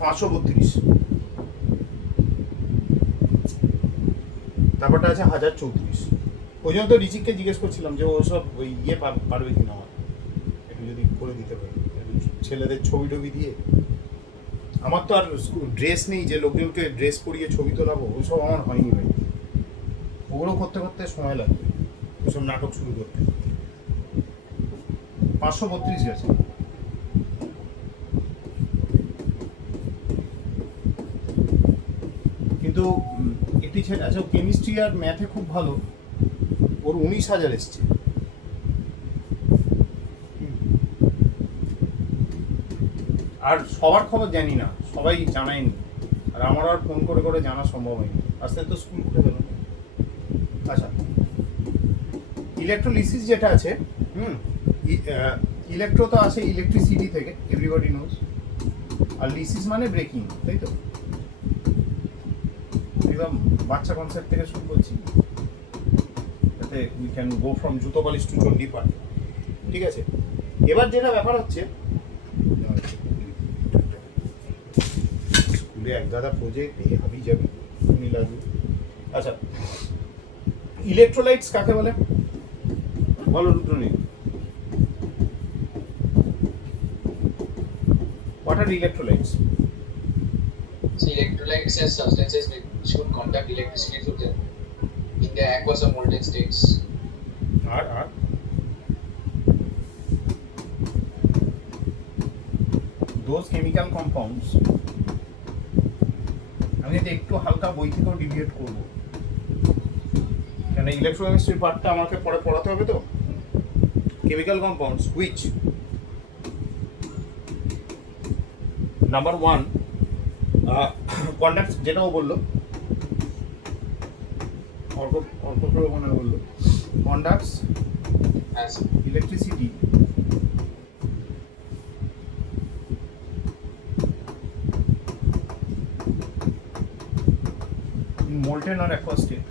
532। তারপরটা আছে 1034। ওই জন্য তো রিচিককে জিজ্ঞেস করছিলাম যে ও সব ওই ইয়ে পারবে কিনা আমার একটু যদি করে দিতে পারে, ছেলেদের ছবি টবি দিয়ে। আমার তো আর ড্রেস নেই যে লোকজনকে ড্রেস পরিয়ে ছবি তোলাবো, ওইসব আমার হয়নি ভাই। ওগুলো করতে করতে সময় লাগবে ওইসব নাটক শুরু করতে। 532 গেছে। কিন্তু একটি ছেলে আছে, কেমিস্ট্রি আর ম্যাথে খুব ভালো, ওর 19,000 এসছে। আর সবার খবর জানি না, সবাই জানায়নি, আর আমার আর ফোন করে করে জানা সম্ভব হয়নি, আস্তে তো স্কুল খুলে গেল। আচ্ছা, ইলেকট্রোলিসিস যেটা আছে, ইলেকট্রো তো আছে ইলেকট্রিসিটি থেকে, এভরিবডি নোজ, আর লিসিস মানে ব্রেকিং, তাই তো? একদম বাচ্চা কনসেপ্ট থেকে শুরু করছি, যাতে উই ক্যান গো ফ্রম জুতো পালিশ টু চণ্ডীপাঠ। ঠিক আছে, এবার যেটা ব্যাপার হচ্ছে, স্কুলে এক দাদা প্রজেক্ট এ হাবি যাবি উনি লাগবে। আচ্ছা, ইলেকট্রোলাইটস কাকে বলে বলো রুদ্রনী? What are electrolytes? So electrolytes are substances which would conduct electricity to them in their aqueous or molten states. Are those chemical compounds, আমি এটা একটু হালকা বই থেকেও ডিভিয়েট করবো, কেন ইলেকট্রোকেমিস্ট্রির পার্টটা আমাকে পরে পড়াতে হবে তো। Chemical compounds which, number 1 conducts, যেটাও বললো অর্ক মনে বললো, conducts As electricity in molten or aqueous state.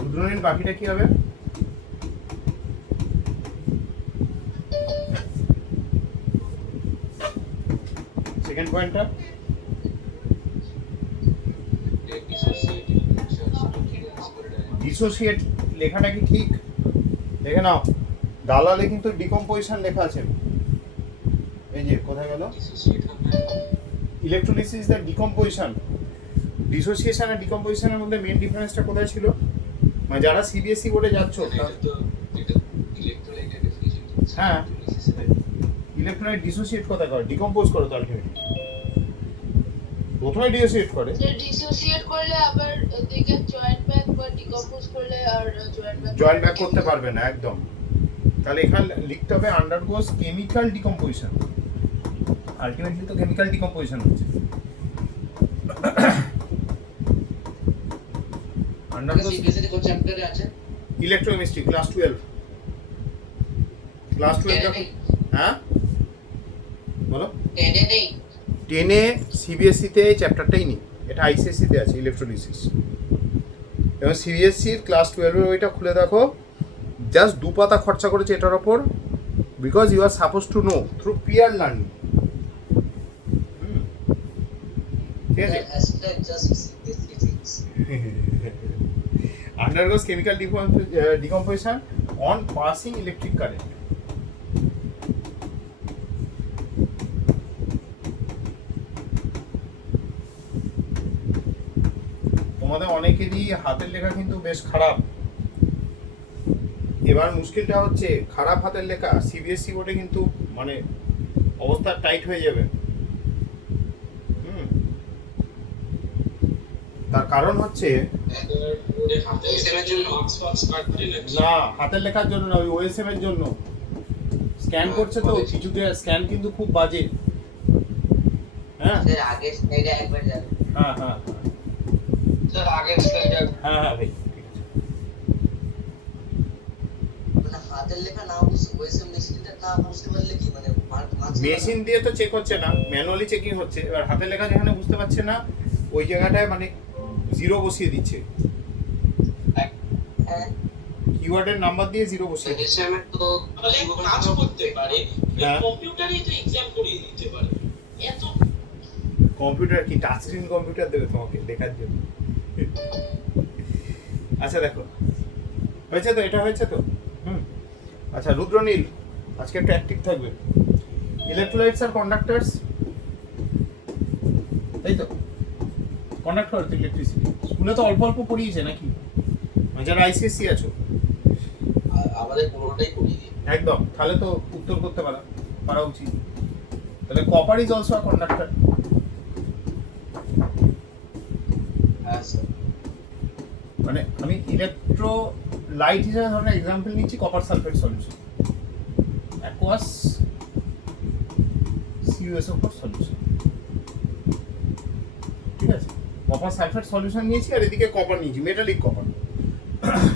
Rudranil বাকিটা কি হবে? সেকেন্ড পয়েন্টটা ডিসোসিয়েট লেখাটা কি ঠিক? দেখে নাও, দালালে কিন্তু ডিকম্পোজিশন লেখা আছে, এই যে কোথায় গেল, ইলেকট্রোলিসিস দ্য ডিকম্পোজিশন। ডিসোসিয়েশন আর ডিকম্পোজিশনের মধ্যে মেইন ডিফারেন্সটা কোথায় ছিল? মানে যারা সিবিএসই বোর্ডে যাচ্ছ, হ্যাঁ, ইলেকট্রোলাইট ডিসোসিয়েট কথা করে, ডিকম্পোজ করে তো আলটিমেটলি, প্রথমে ডিসোসিয়েট করে, ডিসোসিয়েট করলে আবার দেখে জয়েন্ট ব্যাক বা ডিকম্পোজ করলে আর জয়েন্ট ব্যাক করতে পারবে না একদম। তাহলে এখানে লিখতে হবে আন্ডারগোস কেমিক্যাল ডিকম্পোজিশন, আলটিমেটলি তো কেমিক্যাল ডিকম্পোজিশন হচ্ছে। আন্ডারগোস কোন চ্যাপ্টারে আছে? Electrochemistry class 12। ক্লাস 12 যখন, হ্যাঁ বলো, 10-এ সিবিএসইতে এই চ্যাপ্টারটাই নেই, এটা আইসিএসসিতে আছে ইলেকট্রোলিসিস। এবং সিবিএসসির ক্লাস 12-এর ওইটা খুলে দেখো, জাস্ট 2 পাতা খরচা করেছে এটার ওপর, because you are suppose to know through peer learning. ঠিক আছে, undergoes chemical decomposition on passing electric current. তোমাদের অনেকেরই হাতের লেখা কিন্তু বেশ খারাপ। এবার মুশকিলটা হচ্ছে খারাপ হাতের লেখা সিবিএসসি বোর্ডে কিন্তু মানে অবস্থা টাইট হয়ে যাবে। তার কারণ হচ্ছে না, হাতের লেখার জন্য না, ওই ওএসএম এর জন্য স্ক্যান করছে তো, কিছুতে স্ক্যান কিন্তু খুব বাজে। হ্যাঁ আগে স্লাইডে একবার যাবে। হ্যাঁ হ্যাঁ স্যার আগে স্লাইডে, হ্যাঁ হ্যাঁ ভাই, ঠিক আছে। মানে হাতের লেখা না বুঝতে, ওএসএম মেশিনটা না বুঝতে পারলে কি মানে মেশিন দিয়ে তো চেক হচ্ছে না, ম্যানুয়ালি চেকিং হচ্ছে। এবার হাতের লেখা যেখানে বুঝতে পারছে না ওই জায়গাটায় মানে জিরো বসিয়ে দিচ্ছে। কিওয়ার্ডের নাম্বার দিয়ে 0 বসিয়ে দিই। হিসেবে তো তাহলে কাজ করতে পারে হ্যাঁ। কম্পিউটারই তো এক্সাম করিয়ে দিতে পারে এত কম্পিউটার কি টাচ স্ক্রিন কম্পিউটার দেবে তোমাকে দেখার জন্য? আচ্ছা দেখো, হয়েছে তো, এটা হয়েছে তো। আচ্ছা রুদ্রনীল, আজকে একটা অ্যাক্টিভ থাকবে। ইলেকট্রোলাইটস আর কন্ডাক্টরস, তাই তো? কন্ডাক্ট করে তো ইলেকট্রিসিটি, স্কুলে তো অল্প অল্প পড়িয়েছে নাকি? মানে যারা আইসিএসসি আছো আমাদের পুরোটাই করিয়ে দিই। একদম, তাহলে তো উত্তর করতে পারা উচিত। তাহলে copper is also a conductor. হ্যাঁ স্যার। মানে আমি ইলেকট্রোলাইট হিসেবে ধরনের এক্সাম্পল নিচ্ছি copper sulphate solution, aqueous CuSO4 solution, ঠিক আছে? কপার সালফেট সলিউশন নিয়েছি আর এদিকে কপার নিয়েছি, মেটালিক কপার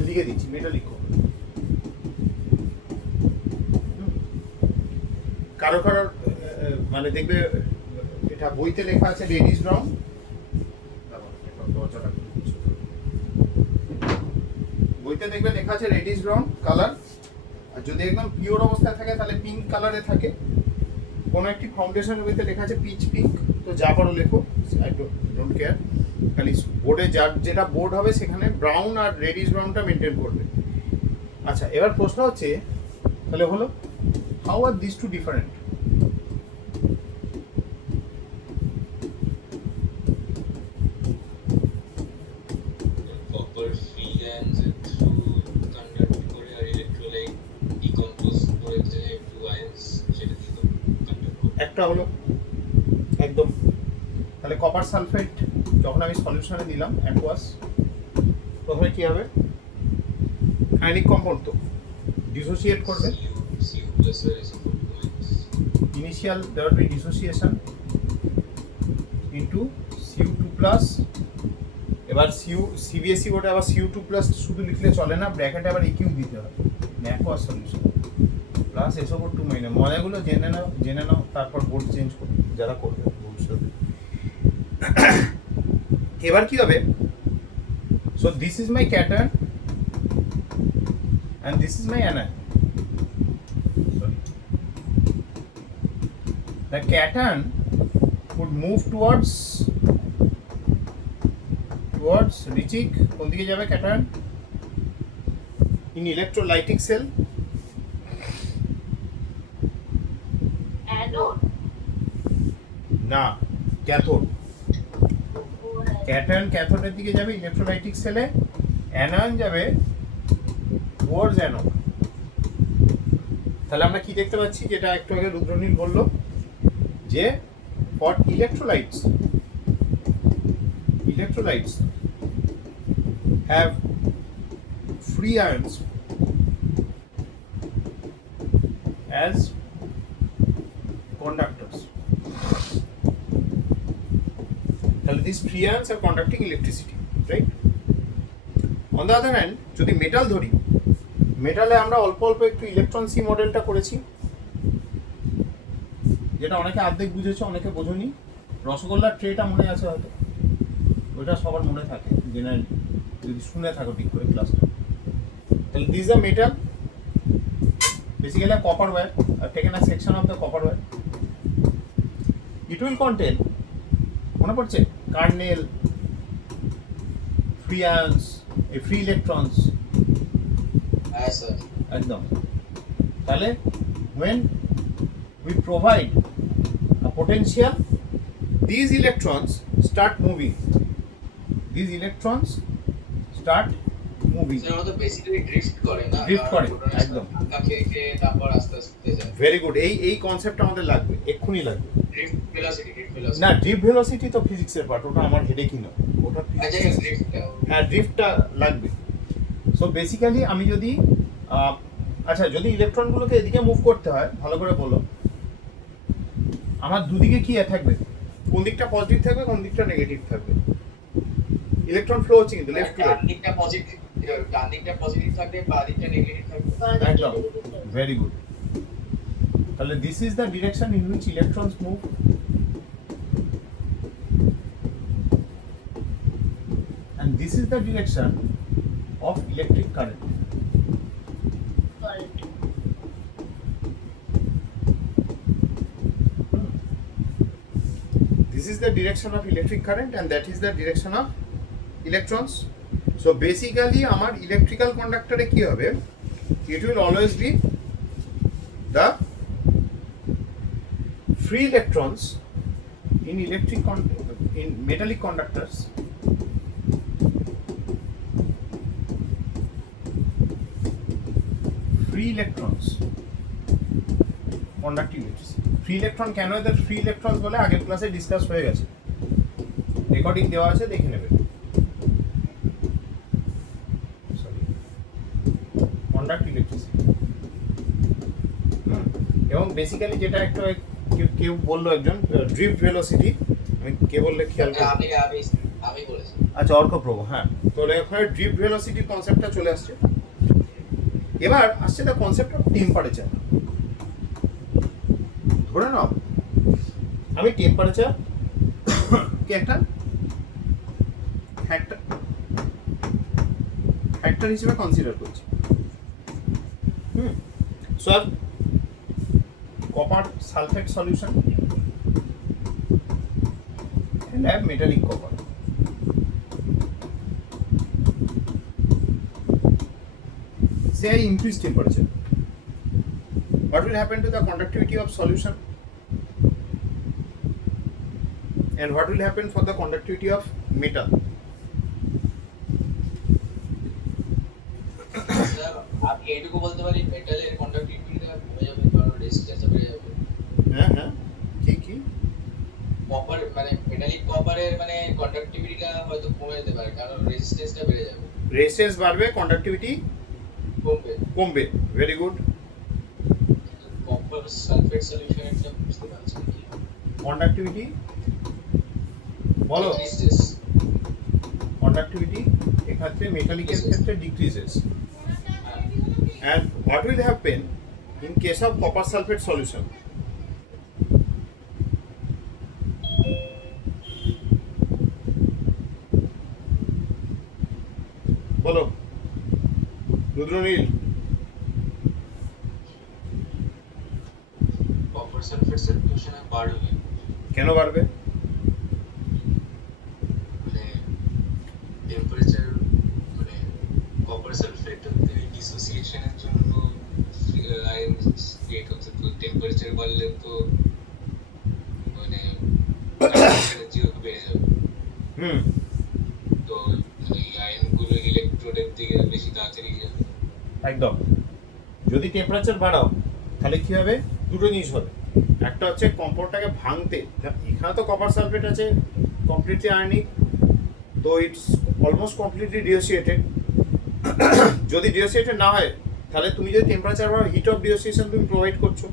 লিখে দিচ্ছি, মেটালিক কপার। কারো মানে দেখবে এটা বইতে লেখা আছে রেডিশ ব্রাউন, বইতে দেখবে লেখা আছে রেডিশ ব্রাউন কালার, আর যদি একদম পিওর অবস্থায় থাকে তাহলে পিঙ্ক কালারে থাকে। কোনো একটি ফাউন্ডেশনের বইতে লেখা আছে পিচ পিঙ্ক, তো যা পারো লেখো, আই ডোন্ট কেয়ার। খালি বোর্ডে যার যেটা বোর্ড হবে সেখানে ব্রাউন আর রেডিশ ব্রাউনটা মেনটেন করবে। আচ্ছা এবার প্রশ্ন হচ্ছে তাহলে হলো, how are this two different? Copper free lands through conduct করে আর ইলেকট্রোলাইট ডিকম্পোজ করে যে টু আয়ন্স সেটা দিয়ে কন্ডাক্ট করে। একটা হলো একদম, তাহলে কপার সালফেট যখন আমি সলিউশনে দিলাম অ্যাকোয়াস, প্রথমে কি হবে? আয়নিক কম্পাউন্ড তো ডিসোসিয়েট করবে, Cu plus or is equal to minus. Initial there will be dissociation into Cu2 plus. এবার সিবিএসসি বোর্ডে আবার Cu2 প্লাস শুধু লিখলে চলে না, ব্র্যাকেটে আবার EQ দিতে হবে, aqueous solution plus SO4 minus. মজাগুলো জেনে নাও তারপর বোর্ড চেঞ্জ করবে যারা করবে ভবিষ্যতে। এবার কি হবে? So this is my cation and this is my anion. Sorry. The cation would move towards reaching কোন দিকে যাবে cation? In electrolytic cell anode না, ক্যাথোড। ক্যাটায়ন ক্যাথোডের দিকে যাবে ইলেকট্রোলাইটিক সেলে, অ্যানায়ন যাবে টুয়ার্ডস অ্যানোড। তাহলে আমরা কি দেখতে পাচ্ছি, যেটা একটু আগে রুদ্রনীল বলল, যে for electrolytes have free আয়ন্স as conductors. তাহলে these free ions are conducting electricity, right? On the other hand, যদি মেটাল ধরি, মেটালে আমরা অল্প অল্প একটু ইলেকট্রন সি মডেলটা করেছি, যেটা অনেকে অর্ধেক বুঝেছে অনেকে বোঝেনি। রসগোল্লার ট্রেটা মনে আছে হয়তো, ওইটা সবার মনে থাকে জেনারেলি যদি শুনে থাকো ঠিক করে ক্লাসটা। তাহলে this a metal, basically a copper wire. I've taken a section of the copper wire. It will contain, মনে পড়ছে, kernel, free ions, free electrons, হ্যাঁ স্যার। একদম। তাহলে when we provide a potential, these electrons start moving. These electrons start moving. Sir ওরা তো basically drift করে না, Drift করে, একদম। ধাক্কা খেয়ে তারপর আস্তে আস্তে যায়। ভেরি গুড, এই কনসেপ্ট আমাদের লাগবে, এক্ষুনি লাগবে। ড্রিফট ভেলোসিটি না, ড্রিফট ভেলোসিটি তো ফিজিক্সের পার্ট, ওটা আমার হেডেকই নয়, ওটা আচ্ছা physics- ড্রিফটটা হ্যাঁ ড্রিফটটা লাগবে। সো বেসিক্যালি আমি যদি আচ্ছা যদি ইলেকট্রনগুলোকে এদিকে মুভ করতে হয়, ভালো করে বলো, আমার দুদিকে কি থাকবে? কোন দিকটা পজিটিভ থাকবে, কোন দিকটা নেগেটিভ থাকবে? ইলেকট্রন ফ্লো হচ্ছে কিন্তু লেফট টু ডান রাইট। দিকটা পজিটিভ থাকবে, বাঁ দিকটা নেগেটিভ থাকবে। একদম, ভেরি গুড। তাহলে this is the direction in which electrons move, and this is the direction of electric current. current. This is the direction of electric current and that is the direction of electrons. So basically আমার electrical conductor এ কি হবে, it will always be the free electrons in in metallic conductors free electrons conductive electricity. Free electron কেন এদের free electrons বলে আগের ক্লাসে discuss হয়ে গেছে, রেকর্ডিং দেওয়া আছে, দেখে নেবেন। Sorry, conduct electricity. এবং বেসিক্যালি যেটা একটা কেউ বললো একজন ড্রিফট ভেলোসিটি, আমি কে বললে খেয়াল করি, আমি বলেছি। আচ্ছা অর্কপ্রভ, হ্যাঁ। তো এখানে ড্রিফট ভেলোসিটির কনসেপ্টটা চলে আসছে। এবার আসছে দ্য কনসেপ্ট অফ টেম্পারেচার। ধরে নাও আমি টেম্পারেচার কে একটা ফ্যাক্টর হিসেবে কনসিডার করছি। So copper sulphate solution and have metallic copper. Say I increase temperature. What will happen to the conductivity of solution? And what will happen for the conductivity of metal? আমি এইটুকু বলতে পারি, মেটালের কন্ডাক্টিভিটিটা কমে যাবে কারণ রেজিস্ট্যান্সটা বেড়ে যাবে। হ্যাঁ হ্যাঁ, কি কপার মানে মেটালিক কপারের মানে কন্ডাক্টিভিটিটা হয়তো কমে যেতে পারে কারণ রেজিস্ট্যান্সটা বেড়ে যাবে। রেজিস্ট্যান্স বাড়বে, কন্ডাক্টিভিটি কমবে। Very good. কপার সালফেট সলিউশনটা বুঝতে পারছেন কি? কন্ডাক্টিভিটি বলো। কন্ডাক্টিভিটি এক্ষেত্রে মেটালিকের ক্ষেত্রে decreases. And what will happen in case of copper sulfate solution? বলো রুদ্রনীল। কপার সালফেট সলিউশনে বাড়বে। কেন বাড়বে? মানে টেম্পারেচার মানে কপার সালফেট ডিসোসিয়েশনের জন্য আয়নস ক্রিয়েট হচ্ছে, তো টেম্পারেচার বাড়লে তো মানে এনার্জি বেড়ে যাবে। তো এই আয়নগুলো ইলেকট্রোডের দিকে বেশি তাড়াতাড়ি যাবে। একদম। যদি টেম্পারেচার বাড়াও তাহলে কি হবে, দুটো জিনিস হবে। একটা হচ্ছে কম্পাউন্ডটাকে ভাঙতে, এখানে তো কপার সালফেট আছে কমপ্লিটলি আয়নিক, তো ইটস অলমোস্ট কমপ্লিটলি ডিসোসিয়েটেড। যদি ডিসোসিয়েটেড না হয় তাহলে তুমি যদি টেম্পারেচার বাড়াও, হিট অফ ডিসোসিয়েশন তুমি প্রোভাইড করছো,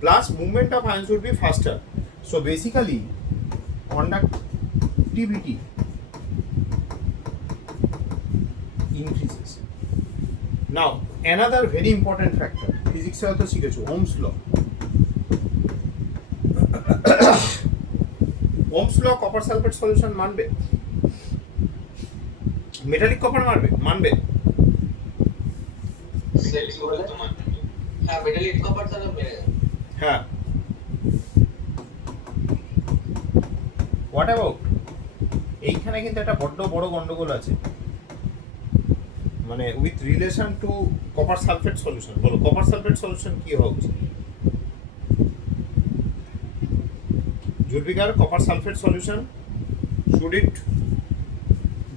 plus movement of ions would be faster. So basically conductivity increases. Now another very important factor, physics এ হয়তো শিখেছো, Ohm's law. Ohm's law copper sulphate solution মানবে? মেটালিক কপার মানবে? Metallic copper তো মানবে। হ্যাঁ, মেটালিক কপার তাহলে বেড়ে যাবে। হ্যাঁ। হোয়াট অ্যাবাউট, এইখানে কিন্তু একটা বড্ড বড় গন্ডগোল আছে, মানে with relation to copper sulphate solution. বলো কপার সালফেট সলিউশন কি হওয়া উচিত? Zulfikar, copper sulphate solution should it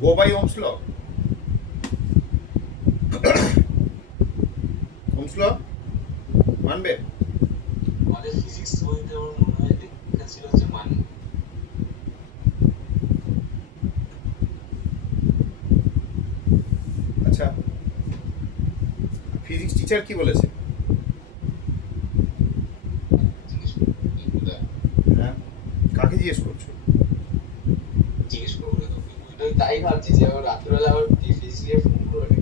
go by Ohm's law? Ohm's law মানবে? আমাদের ফিজিক্স বইতে আমার মনে হয় লেখা ছিল যে মানবে। আচ্ছা, ফিজিক্স টিচার কি বলেছে? হ্যাঁ, কাকে জিজ্ঞেস করছো? জিজ্ঞেস করবো না তোকে। আমি তাই ভাবছি যে ও রাত্রিবেলা আবার ফিজিক্স নিয়ে ফোন করে।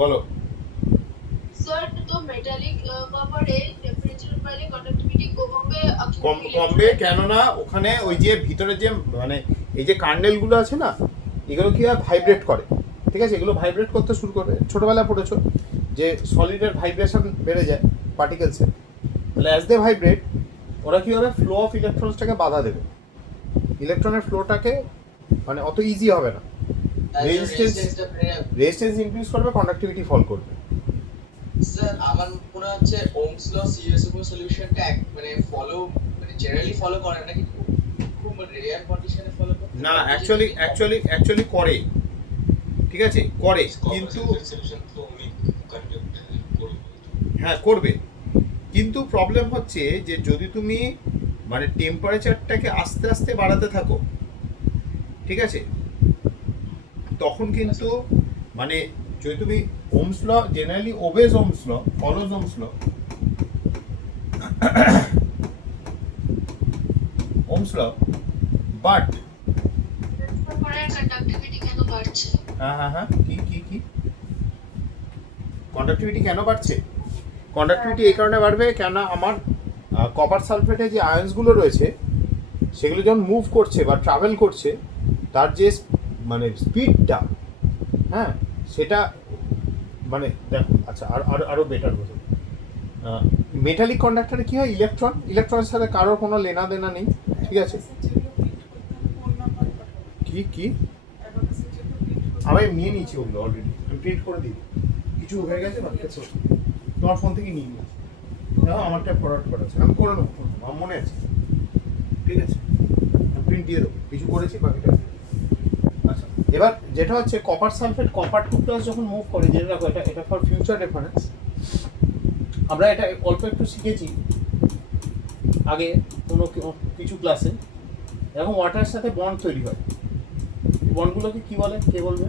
বলো। স্যার, তো মেটালিক কপারে টেম্পারেচার বাড়লে কন্ডাক্টিভিটি কমবে। কমবে কেননা ওখানে ওই যে ভিতরে যে মানে এই যে কার্নেলগুলো আছে না, এগুলো কি হয় ভাইব্রেট করে, ঠিক আছে? এগুলো ভাইব্রেট করতে শুরু করবে। ছোটোবেলায় পড়েছো যে সলিডের ভাইব্রেশন বেড়ে যায় পার্টিকেলসে, তাহলে অ্যাজ দে ভাইব্রেট ওরা কী হবে, ফ্লো অফ ইলেকট্রনসটাকে বাধা দেবে, ইলেকট্রনের ফ্লোটাকে মানে অত ইজি হবে না, রেজিস্ট্যান্স ইনক্রিজ করবে, কন্ডাক্টিভিটি ফল করবে। স্যার আমার মনে হচ্ছে ওমস ল সিএসএফ সলিউশনটা মানে ফলো মানে জেনারেলি ফলো করে না, কিন্তু খুব রেয়ার কন্ডিশনে ফলো করে। না, অ্যাকচুয়ালি করে, ঠিক আছে, করে, কিন্তু সলিউশন তো অনেক কন্ডাক্ট করবে। হ্যাঁ করবে, কিন্তু প্রবলেম হচ্ছে যে যদি তুমি মানে টেম্পারেচারটাকে আস্তে আস্তে বাড়াতে থাকো, ঠিক আছে, তখন কিন্তু মানে যদি তুমি Ohm's law generally obeys Ohm's law, follows Ohm's law, Ohm's law, but conductivity কেন বাড়ছে? হ্যাঁ কি কন্ডাক্টিভিটি কেন বাড়ছে? কন্ডাক্টিভিটি এই কারণে বাড়বে কেননা আমার কপার সালফেটে যে আয়ন্সগুলো রয়েছে সেগুলো যখন মুভ করছে বা ট্রাভেল করছে, তার যে মানে স্পিডটা, হ্যাঁ সেটা মানে দেখো, আচ্ছা আরও বেটার বোঝো, মেটালিক কন্ডাক্টরে কী হয়, ইলেকট্রনের সাথে কারোর কোনো লেনা দেনা নেই, ঠিক আছে? কি আমি নিয়ে নিয়েছি ওগুলো অলরেডি, আমি প্রিন্ট করে দিই, কিছু হয়ে গেছে বাকি আছে তোমার ফোন থেকে নিয়ে নিয়েছি, দেখো আমারটা ফরওয়ার্ড করা আছে, আমি করে নেবো, আমার মনে আছে, ঠিক আছে, আমি প্রিন্ট দিয়ে দেবো, কিছু করেছি বাকিটা। আচ্ছা, এবার যেটা হচ্ছে কপার সালফেট কপার 2+ যখন মুভ করে, যেটা দেখো এটা ফর ফিউচার রেফারেন্স, আমরা এটা অল্প একটু শিখেছি আগে কোনো কিছু ক্লাসে, এরকম ওয়াটারের সাথে বন্ড তৈরি হয়, বন্ডগুলোকে কি বলে, কে বলবে?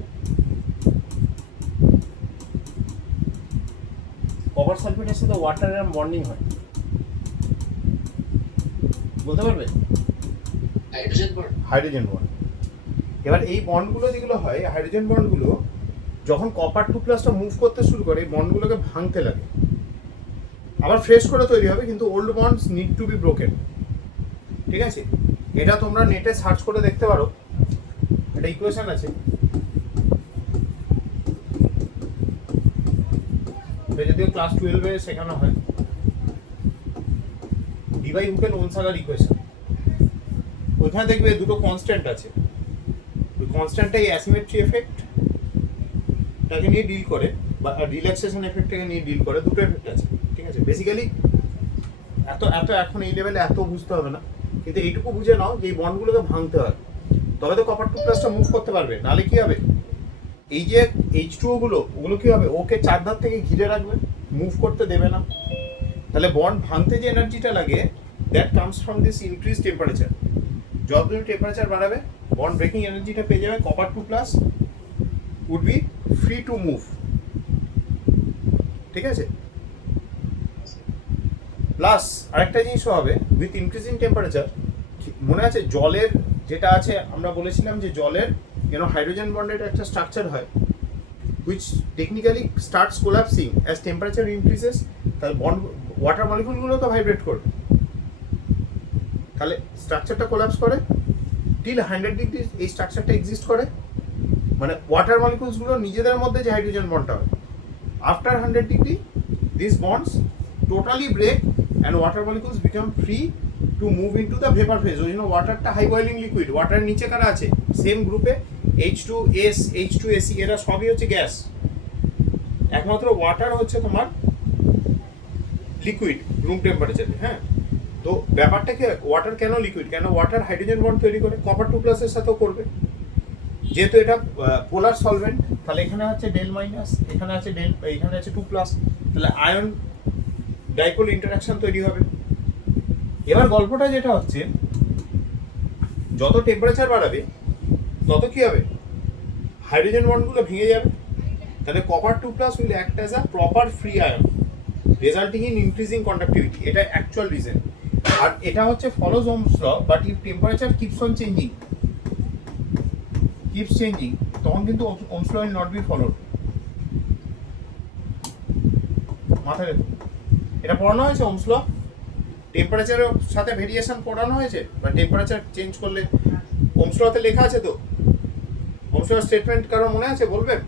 কপার সালফেটের সাথে ওয়াটারের বন্ডিং হয়, বলতে পারবে? Hydrogen bond. এবার এই বন্ডগুলো যেগুলো হয়, হাইড্রোজেন বন্ডগুলো যখন কপার 2+টা মুভ করতে শুরু করে, এই বন্ডগুলোকে ভাঙতে লাগে, আবার ফ্রেশ করে তৈরি হবে, কিন্তু old bonds need to be broken, ঠিক আছে? এটা তোমরা নেটে সার্চ করে দেখতে পারো, একটা ইকুয়েশন আছে, এটা যদিও ক্লাস 12-এ শেখানো হয়, ডিভাই হুকেন ওনসাগার ইকুয়েশন। ওইখানে দেখবে দুটো কনস্ট্যান্ট আছে, ওই কনস্ট্যান্টটাই অ্যাসিমেট্রি এফেক্টটাকে নিয়ে ডিল করে, বা রিল্যাক্সেশন এফেক্টটাকে নিয়ে ডিল করে, দুটো এফেক্ট আছে, ঠিক আছে? বেসিক্যালি এত এখন এই লেভেলে এত বুঝতে হবে না, কিন্তু এইটুকু বুঝে নাও যে এই বন্ডগুলোকে ভাঙতে হয়, তবে তো কপার 2+টা মুভ করতে পারবে, নাহলে কি হবে, এই যে H2O ওগুলো কি হবে, ওকে চারধার থেকে ঘিরে রাখবে, মুভ করতে দেবে না, তাহলে বন্ড ভাঙতে যে এনার্জিটা লাগে, that comes from this increase temperature. যত তুমি টেম্পারেচার বাড়াবে, বন্ড ব্রেকিং এনার্জিটা পেয়ে যাবে, copper 2+ would be free to move, ঠিক আছে? প্লাস আরেকটা জিনিসও হবে, উইথ ইনক্রিজিং টেম্পারেচার, মনে আছে জলের যেটা আছে, আমরা বলেছিলাম যে জলের হাইড্রোজেন বন্ডের একটা স্ট্রাকচার হয়, which technically starts collapsing as temperature increases, তাহলে বন্ড ওয়াটার মলিকুলগুলো তো ভাইব্রেট করবে, তাহলে স্ট্রাকচারটা কোলাপস করে টিল 100 ডিগ্রি, এই স্ট্রাকচারটা এক্সিস্ট করে, মানে ওয়াটার মলিকুলসগুলো নিজেদের মধ্যে যে হাইড্রোজেন বন্ডটা হয়, after 100 degree this bonds totally break and water molecules become free to move into the vapour phase. ওই জন্য ওয়াটারটা হাই বয়েলিং লিকুইড, ওয়াটার নিচে কারা আছে সেম গ্রুপে, H2S H2SE, এরা সবই হচ্ছে গ্যাস, একমাত্র ওয়াটার হচ্ছে তোমার লিকুইড রুম টেম্পারেচারে। হ্যাঁ, তো ব্যাপারটা কি, ওয়াটার কেন লিকুইড, কেন ওয়াটার হাইড্রোজেন বন্ড তৈরি করে, কপার 2+এর সাথেও করবে, যেহেতু এটা পোলার সলভেন্ট, তাহলে এখানে আছে ডেল মাইনাস, এখানে আছে ডেল, এখানে আছে 2+, তাহলে আয়ন ডাইপোল ইন্টারাকশন তৈরি হবে। এবার গল্পটা যেটা হচ্ছে, যত টেম্পারেচার বাড়াবে তত কি হবে, হাইড্রোজেন বন্ডগুলো ভেঙে যাবে, তাহলে copper 2+ will act as a proper free ion resulting in increasing conductivity, এটা অ্যাকচুয়াল রিজন। আর এটা হচ্ছে follows Ohm's law, but if temperature keeps on changing, তখন কিন্তু Ohm's law will not be followed. মাথায় রেখো, এটা পড়ানো হয়েছে ওহমস ল, টেম্পারেচারের সাথে ভেরিয়েশন পড়ানো হয়েছে, বা টেম্পারেচার চেঞ্জ করলে ওমস লতে লেখা আছে তো? ওমস ল স্টেটমেন্ট কারো মনে আছে, বলবেন?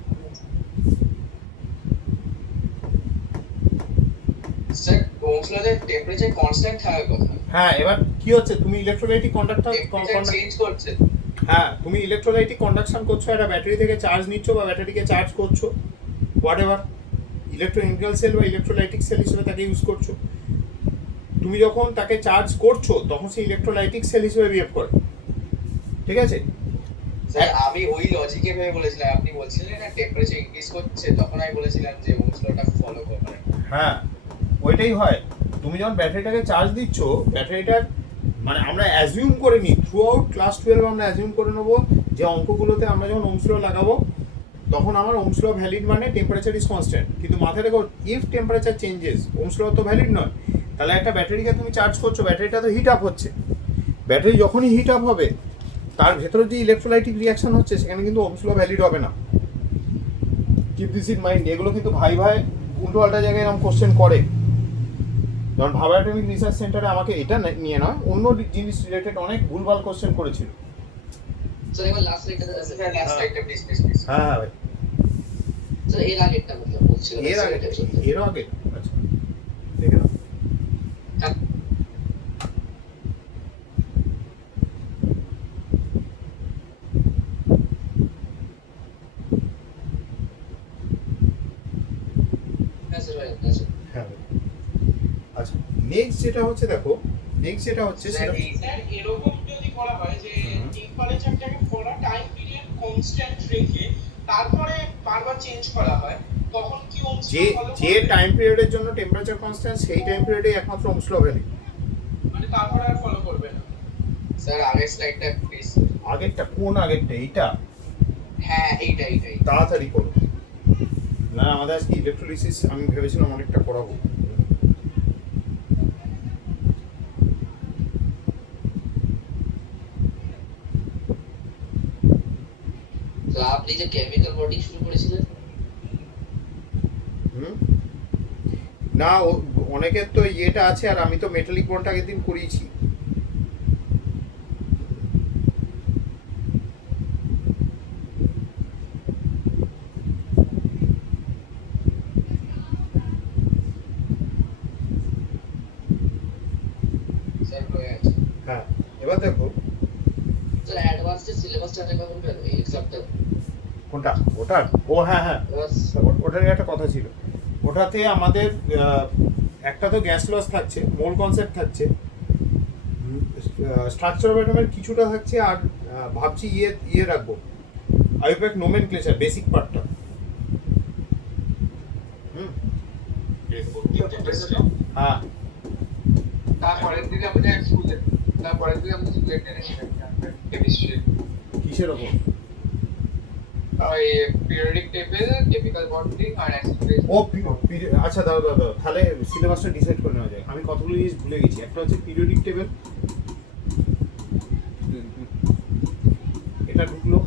স্যার ওমস লতে টেম্পারেচার কনস্ট্যান্ট থাকার কথা, হ্যাঁ, এবার কি হচ্ছে, তুমি ইলেকট্রোলাইটিক টেম্পারেচার চেঞ্জ করছে। হ্যাঁ, তুমি ইলেকট্রোলাইটিক কন্ডাকশন করছো, একটা ব্যাটারি থেকে চার্জ নিচ্ছ বা ব্যাটারিকে চার্জ করছো, হোয়াট এভার, ইলেকট্রোনিউট্রাল সেল বা ইলেকট্রোলাইটিক সেল হিসেবে তাকে ইউজ করছো। তুমি যখন তাকে চার্জ করছো তখন সে ইলেকট্রোলাইটিক সেল হিসেবে বিহেভ করে, ঠিক আছে? স্যার আমি ওই লজিকে ভেবে বলেছিলাম, আপনি বলছিলেন না টেম্পারেচার ইনক্রিজ করছে, তখন আমি বলেছিলাম যে ওমস লটা ফলো করে। হ্যাঁ, ওইটাই হয়। তুমি যখন ব্যাটারিটাকে চার্জ দিচ্ছ, ব্যাটারিটার মানে আমরা অ্যাজিউম করে নিই, থ্রু আউট ক্লাস 12 আমরা অ্যাজিউম করে নেবো যে অঙ্কগুলোতে আমরা যখন ওমস ল লাগাবো তখন আমার ওমস ল ভ্যালিড মানে টেম্পারেচার ইজ কনস্ট্যান্ট। কিন্তু মাথায় রেখো, if temperature changes, Ohm's law তো ভ্যালিড নয়। তাহলে একটা ব্যাটারিকে তুমি চার্জ করছো, ব্যাটারিটা তো হিট আপ হচ্ছে, ব্যাটারি যখনই হিট আপ হবে তার ভেতরে যে ইলেকট্রোলাইটিক রিয়াকশন হচ্ছে সেখানে কিন্তু ওমস ল ভ্যালিড হবে না। Keep this in mind. এগুলো কিন্তু ভাই উল্টো পাল্টা জায়গায় এরকম কোশ্চেন করে। যেমন ভাবা অ্যাটমিক রিসার্চ সেন্টারে আমাকে এটা নিয়ে নয়, অন্য জিনিস রিলেটেড অনেক ভুলভাল কোশ্চেন করেছিল। স্যার এবার লাস্ট লাইনটা স্যার লাস্ট লাইনটা প্লিজ প্লিজ প্লিজ। হ্যাঁ হ্যাঁ ভাই, স্যার এর আগেরটা মতলব বলছিল এর আগে, এরও আগে, আচ্ছা দেখে নাও। হ্যাঁ স্যার ভাই আছে। হ্যাঁ ভাই, আচ্ছা নেক্সট যেটা হচ্ছে, দেখো নেক্সট যেটা হচ্ছে স্যার সেটা এই স্যার এরকম যদি করা হয় যে টেম্পারেচারটাকে ফর টাইম পিরিয়ড কনস্ট্যান্ট রেখে তারপরে বারবার চেঞ্জ করা হয়, তখন কি ওমস ল যে ফলো যে করবে? টাইম পিরিয়ডের জন্য টেম্পারেচার কনস্ট্যান্ট সেই টাইম পিরিয়ডে একমাত্র ওমস ল ভ্যালিড। মানে তারপরে আর ফলো করবে না? স্যার আগের স্লাইডটা প্লিজ। আগেরটা কোন আগেরটা? এইটা হ্যাঁ এইটাই। তাড়াতাড়ি করো না, আমাদের আজকে ইলেকট্রোলিসিস আমি ভেবেছিলাম অনেকটা করাবো। তো আপনি যে কেমিক্যাল বন্ডিং শুরু করেছিলেন, হুম, না অনেকের তো ইয়েটা আছে, আর আমি তো মেটালিক বন্ড আগের দিন করিয়েছি। স্যার হয়ে আছে। হ্যাঁ, এবার দেখো স্যার অ্যাডভান্সড সিলেবাসটা দেখা বলবেন এই এক্সামটা। কোনটা, ওটার? ও হ্যাঁ হ্যাঁ, ওটারই একটা কথা ছিল। ওটাতে আমাদের একটা তো গ্যাস লস থাকছে, মোল কনসেপ্ট থাকছে, স্ট্রাকচার অফ অ্যাটমের কিছুটা থাকছে, আর ভাবছি ইয়ে রাখবো আইউপ্যাক নোমেনক্লেচার বেসিক পার্টটা। হুম, হ্যাঁ তারপরের দিকে আমাদের স্কুলে টেনেছিলাম কেমিস্ট্রি, কিসের ওপর? ওই পিরিয়ডিক টেবিল, কেমিক্যাল বন্ডিং আর অ্যাসিড বেস। ও আচ্ছা, দাও তাহলে সিলেবাসটা ডিসাইড করে নেওয়া যায়। আমি কতগুলো জিনিস ভুলে গেছি। একটা হচ্ছে পিরিয়ডিক টেবিল, এটা ঢুকলো,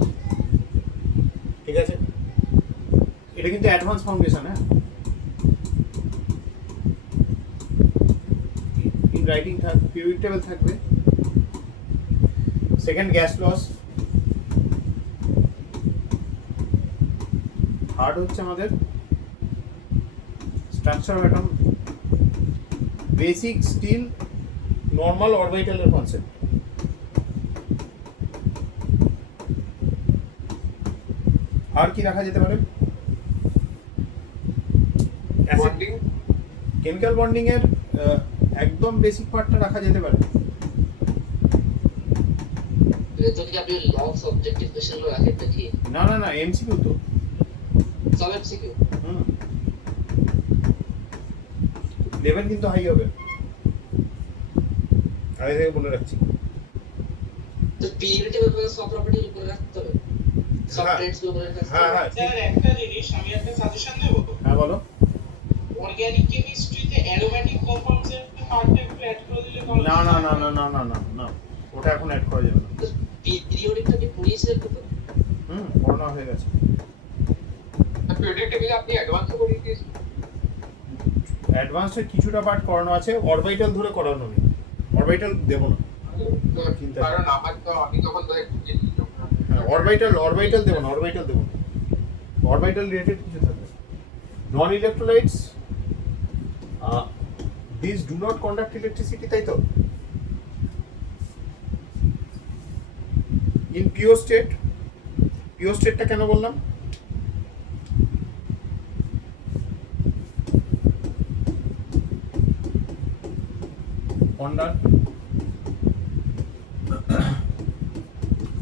ঠিক আছে। এটা কিন্তু অ্যাডভান্স ফাউন্ডেশন, হ্যাঁ, ইন রাইটিং থাকবে, পিরিয়ডিক টেবিল থাকবে। সেকেন্ড গ্যাস লস, থার্ড হচ্ছে আমাদের structure of atom, basic still, normal অরবিটালের কনসেপ্ট। আর কি রাখা যেতে পারে? বন্ডিং, কেমিক্যাল বন্ডিং এর একদম বেসিক পার্টটা রাখা যেতে পারে। তো কি আপনি লংস অবজেক্টিভ কোশ্চেনগুলো রাখেন নাকি? না এমসিকিউ তো। সব এমসিকিউ? হুম, লেভেল কিন্তু হাই হবে, আগে থেকে বলে রাখছি। তো পিরিয়ডিক টেবিল সব প্রপার্টি উপরে রাখতে হবে, সব হ্যাঁ। ট্রেন্ডস উপরে রাখতে হবে। হ্যাঁ স্যার একটা জিনিস আমি একটা সাজেশন দেব, হ্যাঁ বলো। অর্গানিক কেমিস্ট্রিতে অ্যারোমেটিক কম্পাউন্ডস এর পার্টটা একটু অ্যাড করে দিলে ভালো। না, ওটা এখন অ্যাড করা যাবে না। পিরিয়ডিকটা কি পড়িয়েছিলেন তো? পড়ানো হয়ে গেছে। পিরিয়ডিক টেবিল আপনি অ্যাডভান্সও করিয়ে দিয়েছেন। অ্যাডভান্সের কিছুটা পার্ট করানো আছে, অরবিটাল ধরে করানো নেই, অরবিটাল দেবো না। কিনতে হবে। কারণ আমার তো আমি তখন তো একটু কিনি যখন হ্যাঁ, অরবিটাল দেবো না, অরবিটাল রিলেটেড কিছু থাকবে। Non electrolytes this do not conduct electricity, তাই তো? ইন পিওর স্টেটটা কেন বললাম?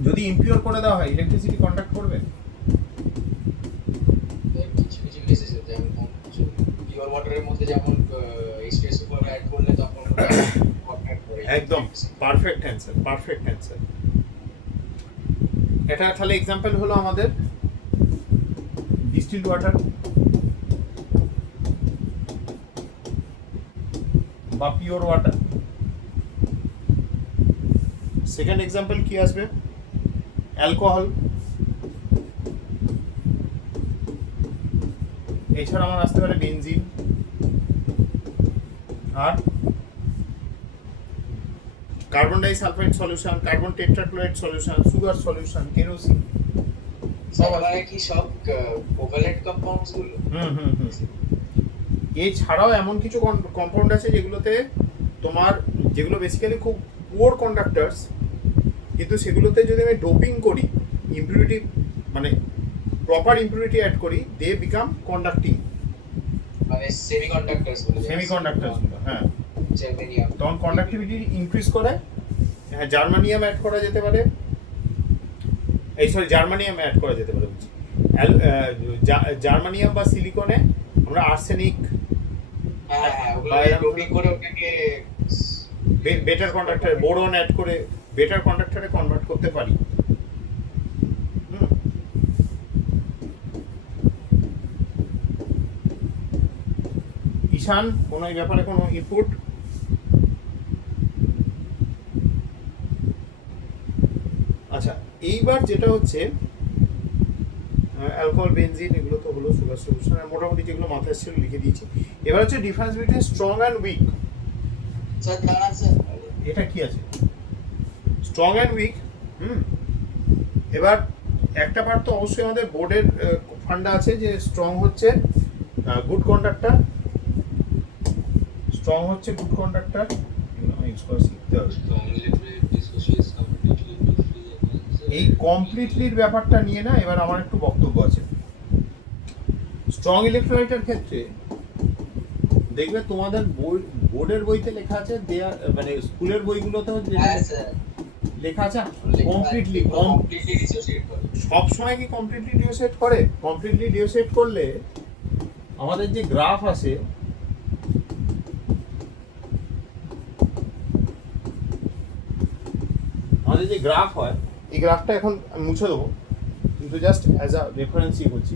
যদি ইমপিওর করে দেওয়া হয় ইলেকট্রিসিটি কন্ডাক্ট করবে? কিছু কিছু কেসেস যেমন পিওর ওয়াটারের মধ্যে যেমন H2SO4 অ্যাড করলে তখন কন্ট্যাক্ট করে। একদম পারফেক্ট অ্যান্সার। এটা তাহলে এক্সাম্পল হলো আমাদের ডিস্টিলড ওয়াটার বা পিওর ওয়াটার। সেকেন্ড এক্সাম্পল কি আসবে? অ্যালকোহল। এছাড়া আমার আসতে পারে বেনজিন, আর carbon disulphide solution, carbon tetrachloride solution, sugar solution, kerosene. সবাই কি সব কোভালেন্ট কম্পাউন্ডস গুলো? এছাড়াও এমন কিছু কম্পাউন্ড আছে যেগুলোতে তোমার, যেগুলো বেসিক্যালি খুব পুয়ার কন্ডাক্টার্স, কিন্তু সেগুলোতে যদি আমি ডোপিং করি, ইম্পিউরিটি মানে প্রপার ইম্পিউরিটি অ্যাড করি, দে বিকাম কন্ডাক্টিং। মানে সেমিকন্ডাক্টরস গুলো, হ্যাঁ, জার্মেনিয়াম। তখন কন্ডাক্টিভিটি ইনক্রিজ করে। হ্যাঁ, জার্মানিয়াম অ্যাড করা যেতে পারে, বুঝছি। জার্মানিয়াম বা সিলিকনে আমরা আর্সেনিক, হ্যাঁ ওগুলো ডোপিং করে ওটাকে বেটার কন্ডাক্টর, বোরন অ্যাড করে বেটার কন্ডাক্টরে কনভার্ট করতে পারি। ঈশান, কোনো এই ব্যাপারে কোনো ইনপুট? আচ্ছা, এইবার যেটা হচ্ছে অ্যালকোহল, বেনজিন, এগুলো তো হলো সুগার সলিউশন, মোটামুটি যেগুলো মাথায় ছিল লিখে দিয়েছি। এবার হচ্ছে difference between strong and weak. Sir দাঁড়ান স্যার, এটা কি আছে? Strong and weak. এবার একটা পার্ট তো অবশ্যই আমাদের বোর্ডের ফান্ডা আছে যে স্ট্রং হচ্ছে গুড কন্ডাক্টর, ইউজ করে শিখতে হবে। এই কমপ্লিটলির ব্যাপারটা নিয়ে না এবার আমার একটু বক্তব্য আছে। স্ট্রং ইলেকট্রোলাইটের ক্ষেত্রে দেখবে তোমাদের বোর্ডের বইতে লেখা আছে, মানে স্কুলের বইগুলোতেও হ্যাঁ স্যার লেখা আছে কমপ্লিটলি। ডিসোসিয়েট করে। সব সময় কি কমপ্লিটলি ডিসোসিয়েট করে? কমপ্লিটলি ডিসোসিয়েট করলে আমাদের যে গ্রাফ আছে, হয়, এই গ্রাফটা এখন আমি মুছে দেবো, কিন্তু জাস্ট অ্যাজ আ রেফারেন্সই বলছি।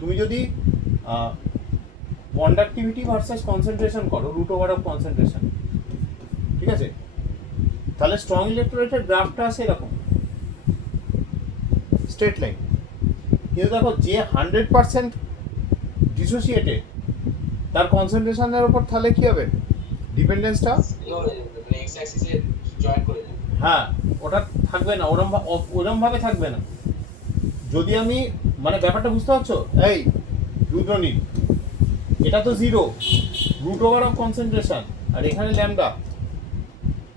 তুমি যদি কন্ডাক্টিভিটি ভার্সাস কনসেন্ট্রেশন করো, রুট ওভার অফ কনসেন্ট্রেশন, ঠিক আছে, তাহলে স্ট্রং ইলেকট্রোলাইটের গ্রাফটা আছে এরকম স্ট্রেট লাইন। কিন্তু দেখো যে 100% ডিসোসিয়েটেড, তার কনসেন্ট্রেশনের উপর তাহলে কি হবে? ডিপেন্ডেন্সটা মানে এক্স অ্যাক্সিসে জয়েন করে যাবে। হ্যাঁ, ওটা থাকবে না, ওরম ভাবে থাকবে না। যদি আমি, মানে ব্যাপারটা বুঝতে পারছো? এই রুদ্রনীল, এটা তো 0 রুট ওভার অফ কনসেন্ট্রেশন, আর এখানে ল্যামডা,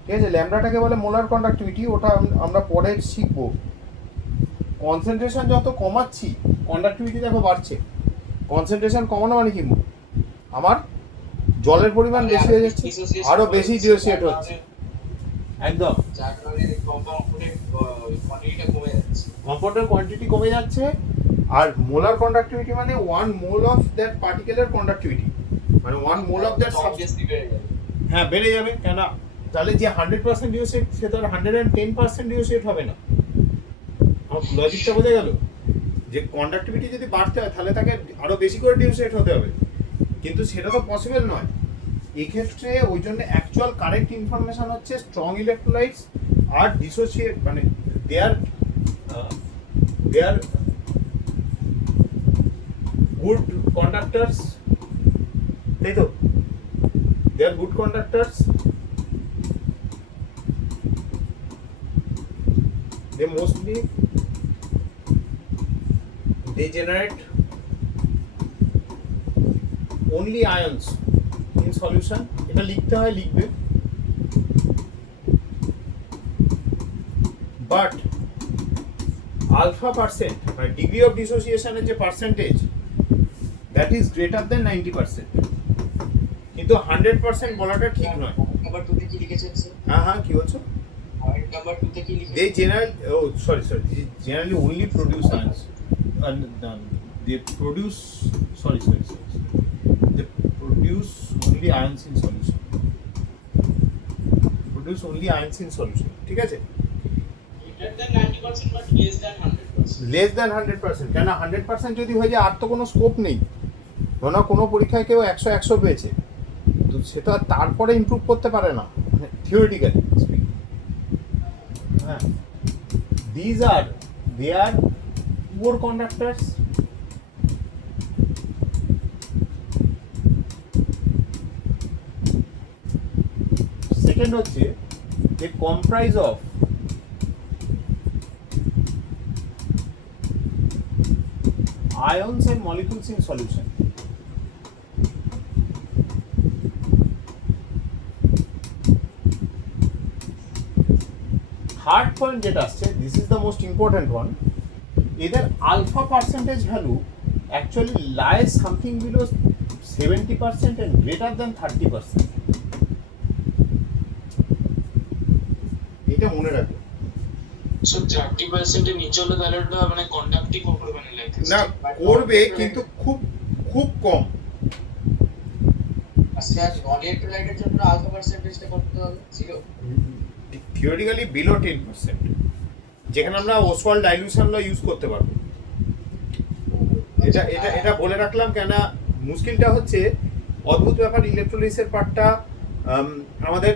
ঠিক আছে? ল্যামডাটাকে বলে মোলার কন্ডাক্টিভিটি, ওটা আমরা পরে শিখবো। কনসেন্ট্রেশন যত কমাচ্ছি, কন্ডাক্টিভিটি দেখো বাড়ছে। কনসেন্ট্রেশন কমানো মানে কি? আমার জলের পরিমাণ বেশি হয়ে যাচ্ছে, আরো বেশি ডিসোসিয়েট হচ্ছে। একদম, যার কারণে কম্পাউন্ডের কোয়ান্টিটিটা কমে যাচ্ছে। কম্পাউন্ডের কোয়ান্টিটি কমে যাচ্ছে, আর মোলার কন্ডাক্টিভিটি মানে 1 মোল অফ দ্যাট পার্টিকেলের কন্ডাক্টিভিটি, মানে 1 মোল অফ দ্যাট অবভিয়াসলি বেড়ে যাবে। হ্যাঁ, বেড়ে যাবে। কেন? তাহলে যে 100% ডিসোসিয়েট, সে তো আর 110% ডিসোসিয়েট হবে না। আমার লজিকটা বোঝা গেল? যে কন্ডাক্টিভিটি যদি বাড়তে হয় তাহলে তাকে আরো বেশি করে ডিসোসিয়েট হতে হবে, কিন্তু সেটা তো পসিবল নয়। এক্ষেত্রে ওই জন্য অ্যাকচুয়াল কারেক্ট ইনফরমেশন হচ্ছে স্ট্রং ইলেকট্রোলাইটস আর ডিসোসিয়েট, মানে দে আর গুড কন্ডাক্টরস, তাই তো? they are good conductors. They mostly they generate only ions in solution. এটা লিখতে হয়, লিখবে। But alpha percent, degree of dissociation এর যে percentage, that is greater than 90%. কিন্তু 100% বলাটা ঠিক নয়। নাম্বার 2 তে কি লিখেছেন স্যার? হ্যাঁ কি বলছো? পয়েন্ট নাম্বার 2 তে কি লিখেছেন? They generally only produce ions. And they produce they produce only ions in solution. ঠিক আছে? greater than 90% but less than 100%. Less than 100%, কেন 100% যদি হয়ে যায় আর তো কোনো স্কোপ নেই। ধরো না কোনো পরীক্ষায় কেউ 100 পেয়েছে, তো সেটা তারপরে ইমপ্রুভ করতে পারে না থিওরিটিক্যালি। হ্যাঁ, they are poor conductors. Second হচ্ছে they comprise of ions and molecules in solution. Third point যেটা আসছে, this is the most important one, এদের alpha percentage value actually lies something below 70% and greater than 30%. এটা মনে রাখবে। So 30% এর নিচে হলে তাহলে ওটা মানে কন্ডাক্টই করবে না লাইক না করবে, কিন্তু খুব খুব কম। আচ্ছা, নন ইলেকট্রোলাইটের জন্য আলফা পার্সেন্টেজটা করতে হবে 0। থিওরিটিক্যালি বিলো 10%, যেখানে আমরা ওসওয়াল্ড ডাইলিউশন ল ইউজ করতে পারবো। এটা বলে রাখলাম, কেন মুশকিলটা হচ্ছে অদ্ভুত ব্যাপার, ইলেকট্রোলাইসের পার্টটা আমাদের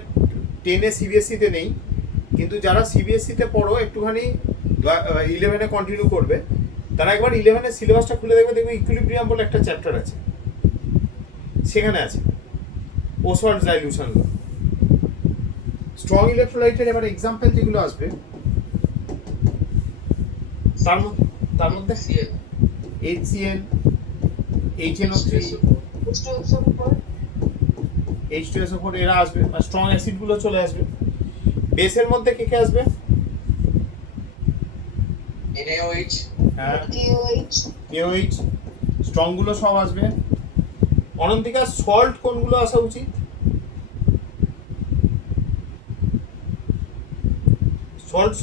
10-এ সিবিএসসিতে নেই, কিন্তু যারা সিবিএসসিতে পড়ো একটুখানি 11-এ কন্টিনিউ করবে, তারা একবার 11-এর সিলেবাসটা খুলে দেখবে ইকুইলিব্রিয়াম বলে একটা চ্যাপ্টার আছে, সেখানে আছে ওসওয়াল্ড ডাইলিউশন ল। স্ট্রং ইলেকট্রোলাইটের এবার এক্সাম্পল যেগুলো আসবে, তার মধ্যে HCl, HNO3, H2SO4 এরা আসবে, স্ট্রং অ্যাসিড গুলো চলে আসবে। বেসের মধ্যে কে কে আসবে? NaOH, হ্যাঁ, KOH, স্ট্রং গুলো সব আসবে। অনন্তিকা, সল্ট কোনগুলো আসা উচিত?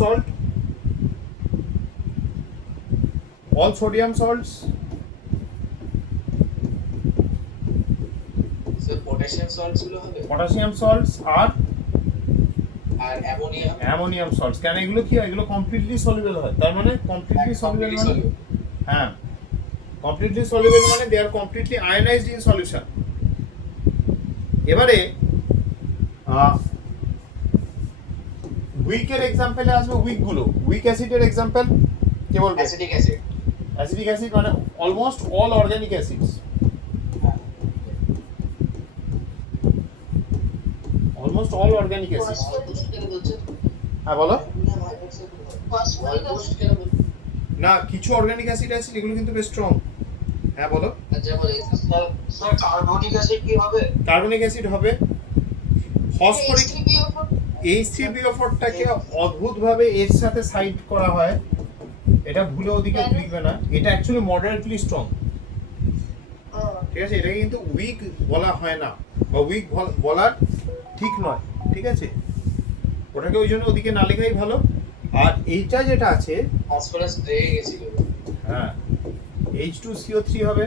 Salt, all sodium salts, sir potassium salts গুলো হবে, potassium salts আর আর অ্যামোনিয়াম salts। কেন এগুলো কি হয়? এগুলো কমপ্লিটলি সলিউবল হয়, তার মানে কমপ্লিটলি সলিউবল মানে হ্যাঁ, কমপ্লিটলি সলিউবল মানে দে আর কমপ্লিটলি আয়নাইজড ইন সলিউশন। এবারে উইকের এক্সাম্পলে আসবে উইক গুলো। উইক অ্যাসিডের এক্সাম্পল কে বলবে? অ্যাসিটিক অ্যাসিড, অ্যাসিডিক অ্যাসিড মানে almost all organic acids, almost all organic acid. হ্যাঁ বলো। না, কিছু অর্গানিক অ্যাসিড আছে যেগুলো কিন্তু বেশ স্ট্রং। হ্যাঁ বলো। স্যার কার্বনিক অ্যাসিড কি হবে? কার্বনিক অ্যাসিড হবে। ফসফরিক H3BO4টাকে অদ্ভুতভাবে এর সাথে সাইড করা হয়, এটা ভুলে ওদিকে লিখবে না। এটা অ্যাকচুয়ালি মডারেটলি স্ট্রং, ঠিক আছে? এটাকে কিন্তু উইক বলা হয় না, বা উইক বলার ঠিক নয়, ঠিক আছে? ওটাকে ওই জন্য ওদিকে না লেখাই ভালো। আর এইটা যেটা আছে, ফসফরাস রয়ে গেছিল, হ্যাঁ, H2CO3 হবে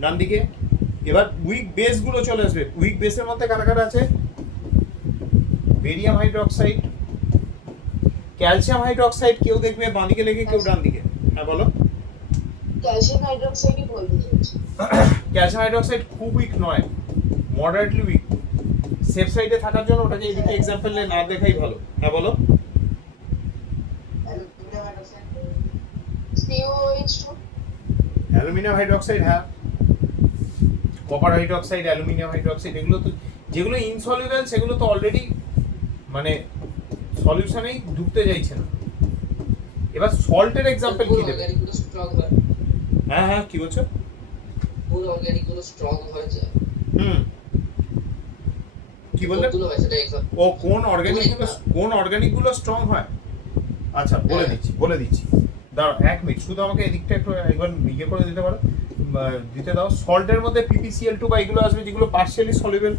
ডান দিকে। এবার উইক বেস গুলো চলে আসবে। উইক বেসের মধ্যে কারা কারা আছে? বেরিয়াম হাইড্রোক্সাইড, ক্যালসিয়াম হাইড্রোক্সাইড, কেউ দেখবে বাঁ দিকে লেগে, কেউ ডান দিকে। হ্যাঁ বলো। ক্যালসিয়াম হাইড্রোক্সাইডই বলতে চাইছি। ক্যালসিয়াম হাইড্রোক্সাইড খুব উইক নয়, মডারেটলি উইক। সেফ সাইডে থাকার জন্য ওটাকে এদিকে এক্সাম্পল না দেখাই ভালো। হ্যাঁ বলো। COH2, অ্যালুমিনিয়াম হাইড্রোক্সাইড, হ্যাঁ কপার হাইড্রোক্সাইড, অ্যালুমিনিয়াম হাইড্রোক্সাইড, এগুলো তো যেগুলো ইনসলিউবল সেগুলো তো অলরেডি মানে সলিউশনেই ঢুকতে চাইছে না। এবার সল্টের এক্সাম্পল কি দেবে? অর্গানিক গুলো স্ট্রং হয়, হ্যাঁ হ্যাঁ কি বলছো? পুরো অর্গানিক গুলো স্ট্রং হয়ে যায়, হুম কি বললে? গুলো হয় সেটা এক্সাম্পল। ও কোন অর্গানিক গুলো স্ট্রং হয়? আচ্ছা বলে দিচ্ছি দাঁড়াও 1 মিনিট, শুধু আমাকে এদিকটা একটু একবার ইয়ে করে দিতে পারো, দিতে দাও। সল্টের মধ্যে PPCl2 বা এগুলো আসবে যেগুলো পার্শিয়ালি সলিউবল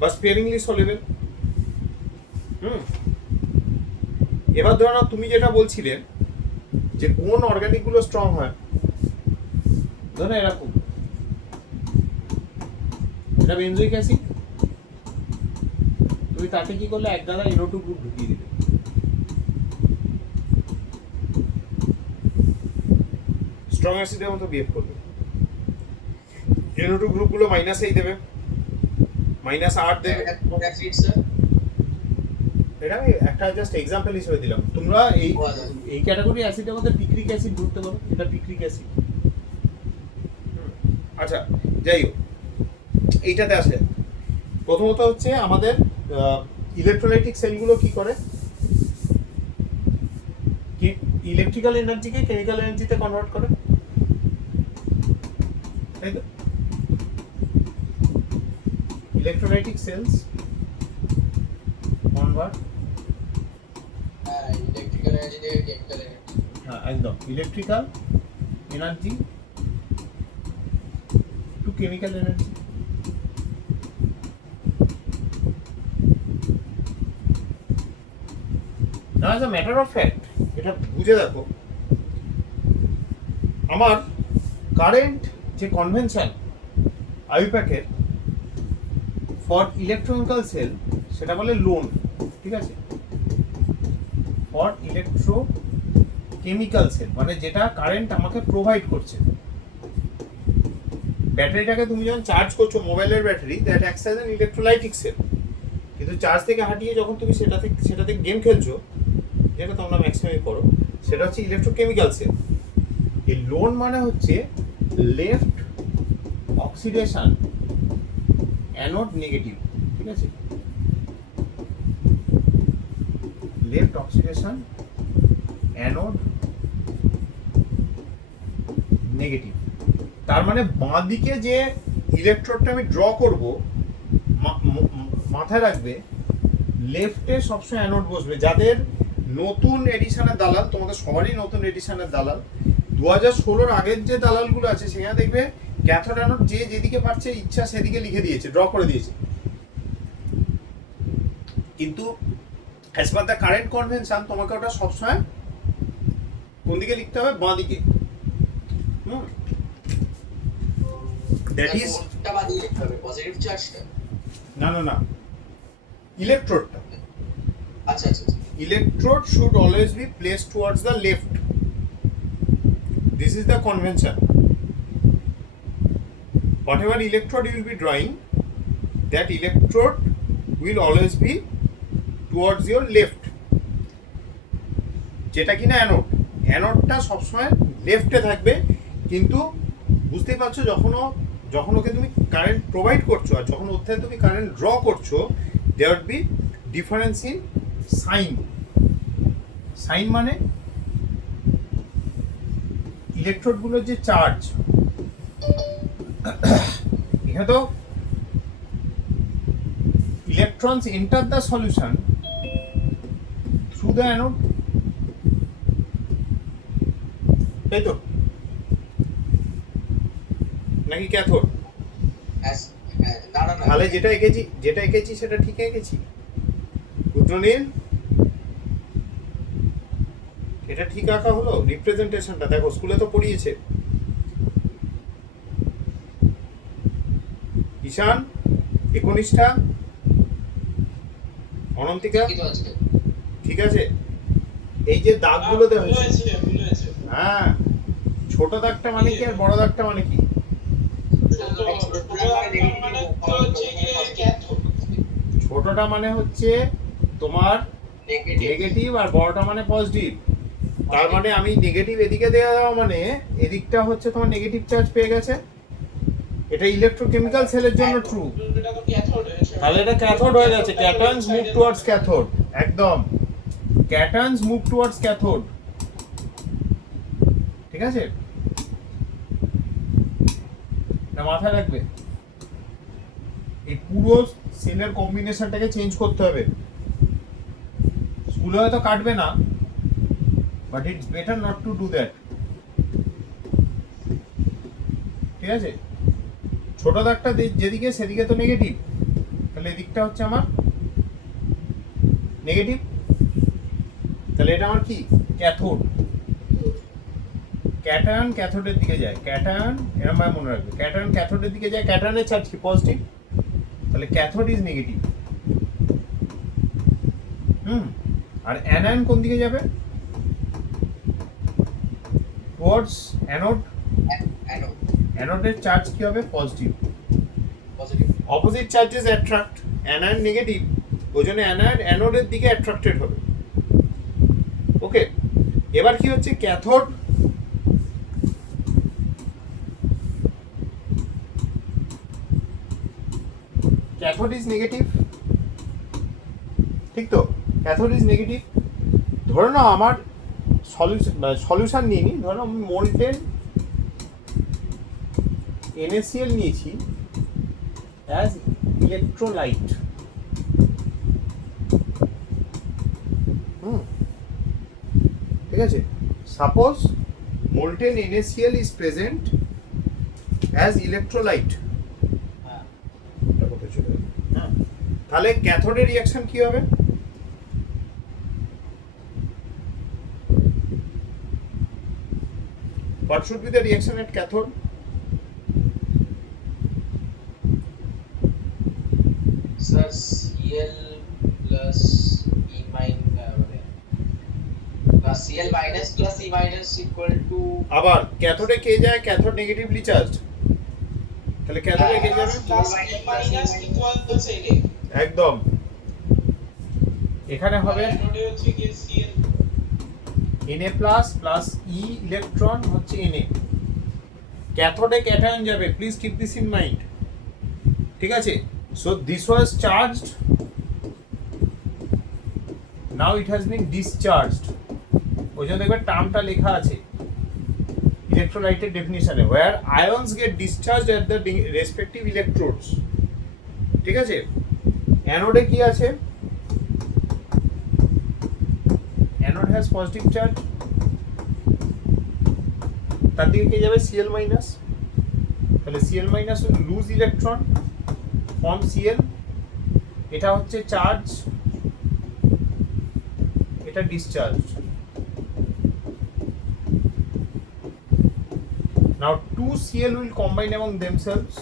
বা স্পেয়ারিংলি সলিউবল। এবার ধরো না তুমি যেটা বলছিলে যে কোন অর্গানিক গুলো স্ট্রং হয়, ধরো এরকম এটা বেনজোইক অ্যাসিড, তুমি তাতে কি করলে এক গাদা NO2 গ্রুপ ঢুকিয়ে দিলে, স্ট্রং অ্যাসিডের মতো বিহেভ করবে। NO2 গ্রুপগুলো -8 দেবে, -8 দেবে। অ্যাসিড স্যার, এটা আমি একটা জাস্ট এক্সাম্পল হিসেবে দিলাম। তোমরা এই ক্যাটাগরি অ্যাসিডের মধ্যে পিক্রিক অ্যাসিড ধরতে পারো, এটা পিক্রিক অ্যাসিড। আচ্ছা যাই হোক, এইটাতে আসে। প্রথমত হচ্ছে আমাদের ইলেকট্রোলাইটিক সেলগুলো কি করে, কি ইলেকট্রিক্যাল এনার্জিকে কেমিক্যাল এনার্জিতে কনভার্ট করে, তাই তো? ইলেকট্রোলাইটিক সেলস কনভার্ট, হ্যাঁ ইলেকট্রিক্যাল এনার্জি থেকে কেমিক্যাল এনার্জি। হ্যাঁ একদম, electrical energy to chemical energy. না as a matter of fact এটা বুঝে দেখো, আমার কারেন্ট যে কনভেনশন আইউপ্যাকের ফর ইলেকট্রনিক্যাল সেল সেটা বলে লোন, ঠিক আছে? ফর ইলেকট্রো কেমিক্যাল সেল মানে যেটা কারেন্ট আমাকে প্রোভাইড করছে। ব্যাটারিটাকে তুমি যখন চার্জ করছো, মোবাইলের ব্যাটারি, that acts as an electrolytic cell. কিন্তু চার্জ থেকে হাটিয়ে যখন তুমি সেটাতে গেম খেলছো, যেটা তোমরা ম্যাক্সিমামই করো, সেটা হচ্ছে ইলেকট্রোকেমিক্যাল সেল। এই লোন মানে হচ্ছে লেফট অক্সিডেশন অ্যানোড নেগেটিভ, ঠিক আছে? Left oxidation anode negative. তার মানে বাঁ দিকে যে ইলেকট্রোডটা আমি ড্র করব, মাথায় রাখবে লেফটে সবসময় অ্যানোড বসবে। যাদের নতুন এডিশনের দালাল, তোমাদের সবারই নতুন এডিশনের দালাল, 2016-র আগের যে দালালগুলো আছে সেখানে দেখবে ক্যাথোড অ্যানোড যে যেদিকে পারছে ইচ্ছা সেদিকে লিখে দিয়েছে, ড্র করে দিয়েছে। কিন্তু as per the current convention তোমাকে ওটা সবসময় কোন দিকে লিখতে হবে? বাঁ দিকে। দ্যাট ইজ মোটটা বাদিয়ে লিখতে হবে, পজিটিভ চার্জটা। না ইলেকট্রোডটা, আচ্ছা আচ্ছা আচ্ছা। electrode should always be placed towards the left. This is the convention. Whatever electrode you will be drawing, that electrode will always be towards your left. যেটা কিনা অ্যানোডটা সবসময় লেফটে থাকবে। কিন্তু বুঝতেই পারছো যখন ওকে তুমি কারেন্ট প্রোভাইড করছো আর যখন ওর থেকে তুমি কারেন্ট ড্র করছো, there would be difference in sign মানে ইলেকট্রোডগুলোর যে চার্জ, এখানে তো electrons enter the solution through the anode, তাই তো নাকি ক্যাথোড? তাহলে যেটা এঁকেছি সেটা ঠিক এঁকেছি রুদ্রনীল? এটা ঠিক আঁকা হলো? রিপ্রেজেন্টেশনটা দেখো, স্কুলে তো পড়িয়েছে। ঈশান, একনিষ্ঠা, অনন্তিকা, ঠিক আছে? এই যে দাগগুলো দেওয়া হয়েছে, হ্যাঁ, ছোট দাগটা মানে কি আর বড় দাগটা মানে কি? ছোটটা মানে হচ্ছে তোমার নেগেটিভ আর বড়টা মানে পজিটিভ। তার মানে আমি নেগেটিভ এদিকে দেওয়া মানে এদিকটা হচ্ছে তোমার নেগেটিভ চার্জ পেয়ে গেছে, এটা ইলেকট্রোকেমিক্যাল সেলের জন্য ট্রু। এটা তো ক্যাথোড হয়েছে। তাহলে এটা ক্যাথোড হয়ে যাচ্ছে, ক্যাটায়নস মুভ টুয়ার্ডস ক্যাথোড, একদম ক্যাটায়নস মুভ টুয়ার্ডস ক্যাথোড, ঠিক আছে? এটা মাথায় রাখবে, এই পুরো সেলের কম্বিনেশনটাকে চেঞ্জ করতে হবে। স্কুলে হয়তো কাটবে না, but it's better not to do that, ঠিক আছে? ছোট দাগটা যেদিকে সেদিকে তো নেগেটিভ, তাহলে এদিকটা হচ্ছে আমার নেগেটিভ, তাহলে এটা আমার কি ক্যাথোড। ক্যাটায়ন ক্যাথোডের দিকে যায়, ক্যাটায়ন এরকম ভাবে মনে রাখবে, ক্যাটায়ন ক্যাথোডের দিকে যায়, ক্যাটায়নের চার্জ কি পজিটিভ, তাহলে ক্যাথোড ইজ নেগেটিভ। আর অ্যানায়ন কোন দিকে যাবে? টুয়ার্ডস অ্যানোড, অ্যানোডের চার্জ কি হবে? Positive. Opposite charges attract, anion negative, ওই জন্য অ্যানায়ন অ্যানোডের দিকে অ্যাট্রাক্টেড হবে। ওকে, এবার কি হচ্ছে ক্যাথোড, ক্যাথোড ইজ নেগেটিভ, ঠিক তো? Cathode is negative. ধরে নাও আমার সলিউশন নিয়ে নিই, ধরো আমি মোল্টেন NaCl নিয়েছি অ্যাজ ইলেকট্রোলাইট। ঠিক আছে, suppose molten NaCl is present as electrolyte, তাহলে ক্যাথোডের রিঅ্যাকশন কি হবে? What should be the reaction at cathode? Sir, Cl plus E Cl minus plus E minus equal to আবার ক্যাথোডে কে যায়? ক্যাথোড নেগেটিভলি চার্জড, তাহলে ক্যাথোডে কে যাবে? Plus E minus equals Na। একদম, এখানে হবে অ্যানোডে হচ্ছে কি Cl Na plus plus E electron হচ্ছে Na, ক্যাথোডে ক্যাটায়ন যাবে, please keep this in mind, ঠিক আছে? So this was charged, now it has been discharged, ওই জন্য দেখবে টার্মটা লেখা আছে ইলেকট্রোলাইটের ডেফিনিশনে, where ions get discharged at the respective electrodes, ঠিক আছে? অ্যানোডে কি আছে? অ্যানোড হ্যাজ পজিটিভ চার্জ, তার দিকে কে যাবে? Cl মাইনাস, তাহলে Cl minus will lose electron form Cl, এটা হচ্ছে চার্জ, এটা discharge. Now 2 Cl will combine among themselves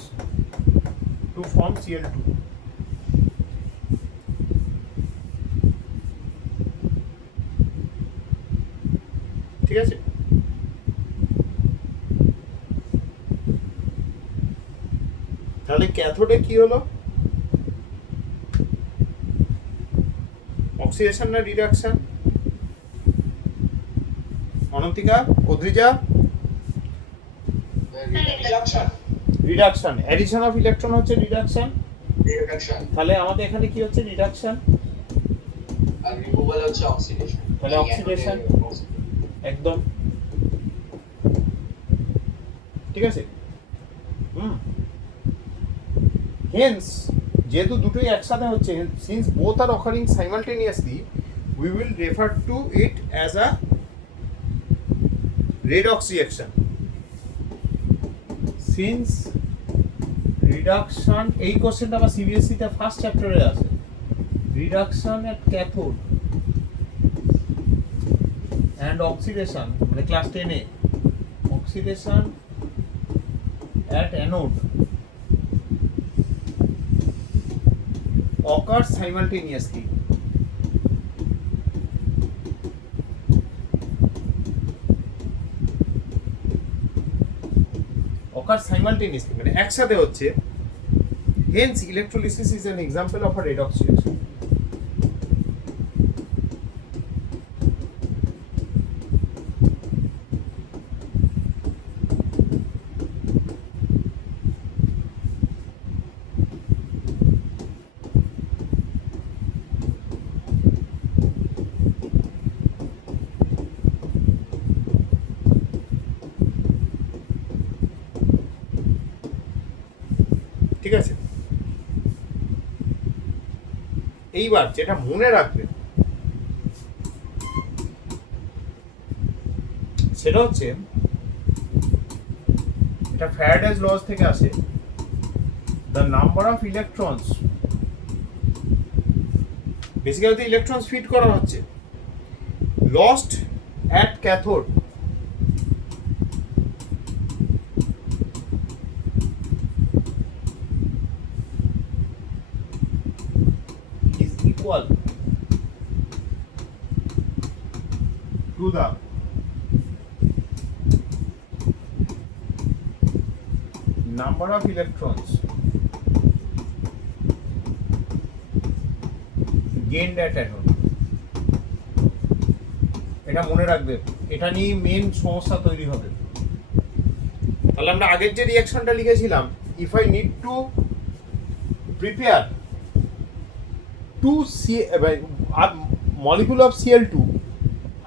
to form Cl2. ঠিক আছে? তাহলে ক্যাথোডে কি হলো? অক্সিডেশন না reduction? Anantika, Adrija? Reduction. Reduction, addition of electron হচ্ছে রিডাকশন, reduction তাহলে আমাদের এখানে কি হচ্ছে? রিডাকশন, আর রিমুভাল হচ্ছে অক্সিডেশন। তাহলে oxidation। একদম, ঠিক আছে? হেন্স যেহেতু দুটোই একসাথে হচ্ছে, since both are occurring simultaneously, we will refer to it as a redox reaction. Since reduction, এই কোশ্চেনটা আমার সিবিএসই তে ফার্স্ট চ্যাপ্টারে আছে, reduction at cathode and oxidation, মানে class 10 A oxidation at anode occurs simultaneously. Occurs simultaneously, মানে একসাথে হচ্ছে, hence electrolysis is an example of a redox reaction. আছে? এইবার যেটা মনে রাখবে সেটা হচ্ছে, এটা ফ্যারাডেজ লজ থেকে আসে, the number of electrons, basically electrons fit করা হচ্ছে, lost at cathode is equal to the number of electrons gained at anode. এটা মনে রাখবে, এটা নিয়ে মেন সমস্যা তৈরি হবে। তাহলে আমরা আগের যে রিঅ্যাকশনটা লিখেছিলাম, if I need to prepare to molecule of Cl2,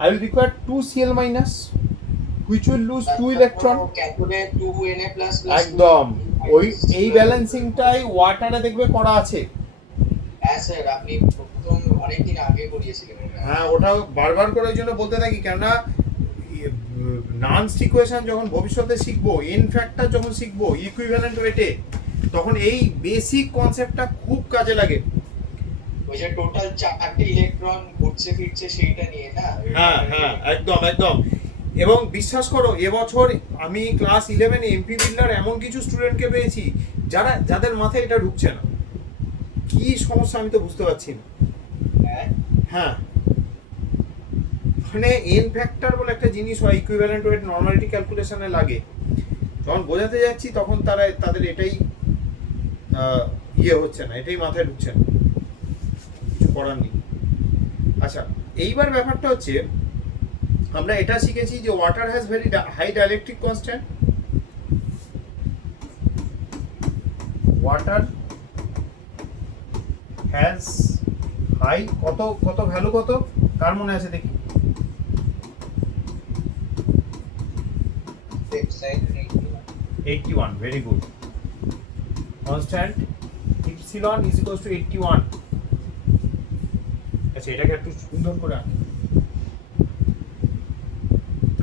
I will require 2 Cl minus, which will lose 2 electron. ক্যাথোডে 2Na+ একদম ওই এই ব্যালেন্সিংটাই ওয়াটারে দেখবে করা আছে। হ্যাঁ স্যার, আপনি প্রথম অনেকদিন আগে করিয়েছিলেন এটা। হ্যাঁ, ওটা বারবার করে ওই জন্য বলতে থাকি, কেননা নানস্ট ইকুয়েশন যখন ভবিষ্যতে শিখবো, এন ফ্যাক্টর যখন শিখবো ইকুইভ্যালেন্ট ওয়েটে, তখন এই বেসিক কনসেপ্টটা খুব কাজে লাগে। ওই যে টোটাল 4টে ইলেকট্রন ঘুরছে ফিরছে সেইটা নিয়ে না। হ্যাঁ হ্যাঁ, একদম একদম। এবং বিশ্বাস করো, এবছর আমি ক্লাস 11 এমপি বিল্ডার এমন কিছু স্টুডেন্টকে পেয়েছি যাদের মাথায় এটা ঢুকছে না। কি সমস্যা আমি তো বুঝতে পারছি না। হ্যাঁ, মানে এন ফ্যাক্টর বলে একটা জিনিস হয়, ইকুইভ্যালেন্ট ওয়েট নরমালিটি ক্যালকুলেশনে লাগে। যখন বোঝাতে যাচ্ছি তখন তাদের এটাই হচ্ছে না, এটাই মাথায় ঢুকছে না, কিছু করার নেই। আচ্ছা, এইবার ব্যাপারটা হচ্ছে, আমরা এটা শিখেছি যে water has very high dielectric constant. Water has high কত ভ্যালু কত, কার মনে আছে দেখি? 81, very good. Constant epsilon is equals to 81. আচ্ছা, এটাকে একটু সুন্দর করে আঁকি।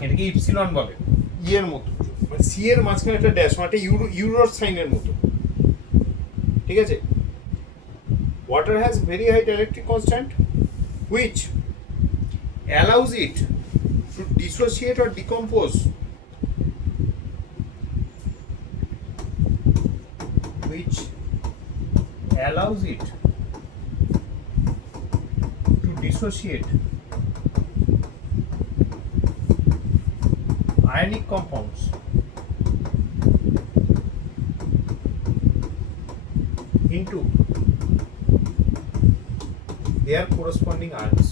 এটাকে ইপসিলন বলে, ই এর মতো, মানে সি এর মাঝখানে একটা ড্যাশ, মানে ইউরোর সাইনের মতো, ঠিক আছে? Water has very high dielectric constant, which allows it to dissociate or decompose, ionic compounds into their corresponding ions.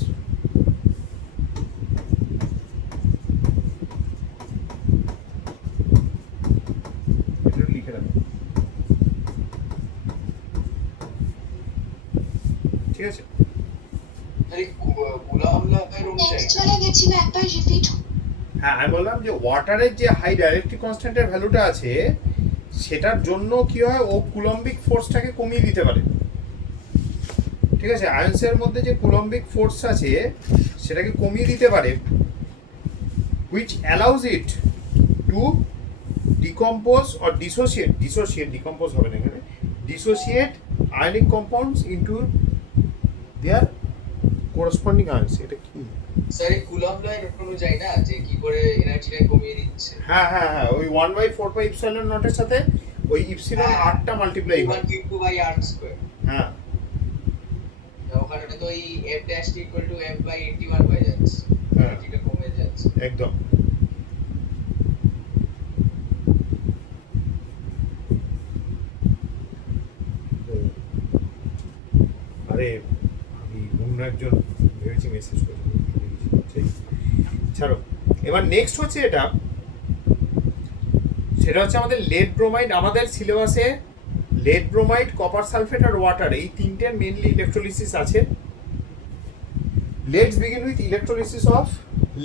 এটা লিখে রাখো, ঠিক আছে? হ্যাঁ, আমি বললাম যে ওয়াটারের যে হাই ডাইলেকট্রিক কনস্ট্যান্টের ভ্যালুটা আছে, সেটার জন্য কি হয়, ও কুলম্বিক ফোর্সটাকে কমিয়ে দিতে পারে, ঠিক আছে? আয়ন্সের মধ্যে যে কুলম্বিক ফোর্স আছে সেটাকে কমিয়ে দিতে পারে, which allows it to decompose or dissociate decompose হবে না এখানে, dissociate ionic compounds into their corresponding ions. এটা কি স্যার, এই কুলম্ব ল অনুযায়ী না, যে কি করে এনার্জিটা কমিয়ে দিচ্ছে? হ্যাঁ হ্যাঁ হ্যাঁ, ওই 1/4 ইপসিলন নটের সাথে ওই ইপসিলন আরটা মাল্টিপ্লাই হয়, 1/2r²। হ্যাঁ, ওখানে তো এই f' = f/81 হয়ে যাচ্ছে, হ্যাঁ, এটা কমে যাচ্ছে একদম। আরে আমি অন্য একজন ভেবেছি মেসেজ করেছি, ছাড়ো। এবার নেক্সট হচ্ছে সেটা হচ্ছে আমাদের লেড ব্রোমাইড। আমাদের সিলেবাসে লেড ব্রোমাইড, কপার সালফেট আর ওয়াটার, এই তিনটের মেইনলি ইলেকট্রোলিসিস আছে। Let's begin with electrolysis of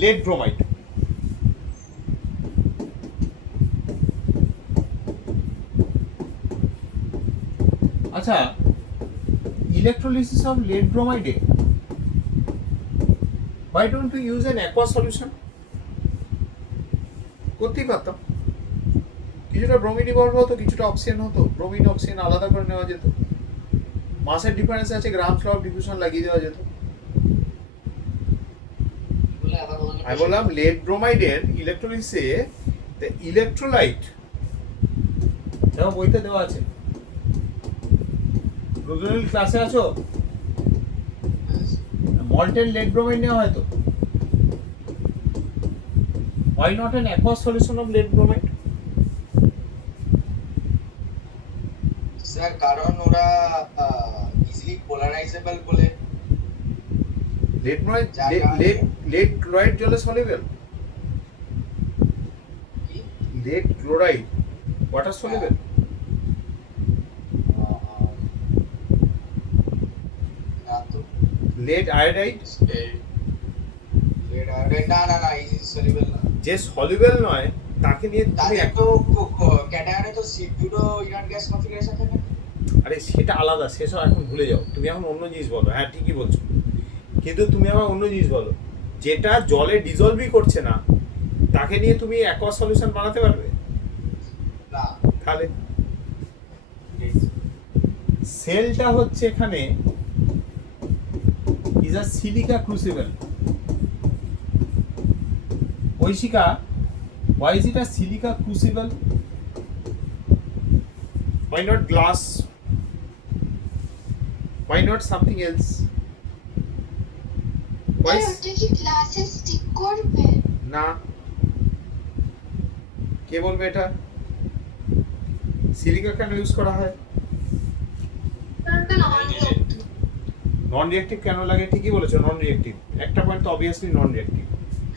lead bromide. আচ্ছা, electrolysis of lead bromide, why don't we use an aqua solution? করতেই পারতাম, কিছুটা ব্রোমিন ইভলভ হতো, কিছুটা অক্সিজেন হতো, ব্রোমিন অক্সিজেন আলাদা করে নেওয়া যেত, মাসের ডিফারেন্স আছে, গ্রামস ল অফ ডিফিউশন লাগিয়ে দেওয়া যেত। বলে আবার বললাম আমি বললাম লেড ব্রোমাইডের ইলেকট্রোলিসে ইলেকট্রোলাইট, দেখো বইতে দেওয়া আছে, রুদ্রনীল ক্লাসে আছো, মল্টেন লেড ব্রোমাইড নেওয়া হয়তো। Why not an aqueous solution of lead bromide? Sir কারণ ওরা ইজিলি পোলারাইজেবল বলে। Lead bromide, lead chloride জলে soluble, lead chloride water soluble, না তো lead iodide না না না ইজি সলিউবল না। যে soluble নয় তাকে নিয়ে তুমি তাদের তো ক্যাটায়নে তো C2 ইনার্ট গ্যাস কনফিগারেশন থাকে। আরে সেটা আলাদা, সেসব এখন ভুলে যাও, তুমি এখন অন্য জিনিস বলো। হ্যাঁ ঠিকই বলছো, কিন্তু তুমি আমার অন্য জিনিস বলো, যেটা জলে ডিজলভই করছে না তাকে নিয়ে তুমি অ্যাকোয়া সলিউশন বানাতে পারবে? না তাহলে সেলটা হচ্ছে এখানে is a silica crucible. Aishika, why is it a silica crucible? Why not glass? Why not something else? Why? Sir ওটা কি ক্লাসে স্টিক করবে? না, কে বলবে এটা? সিলিকা কেন ইউজ করা হয়? নন রিঅ্যাক্টিভ কেন লাগে? ঠিকই বলেছো, নন রিঅ্যাক্টিভ। একটা পয়েন্ট তো obviously non reactive.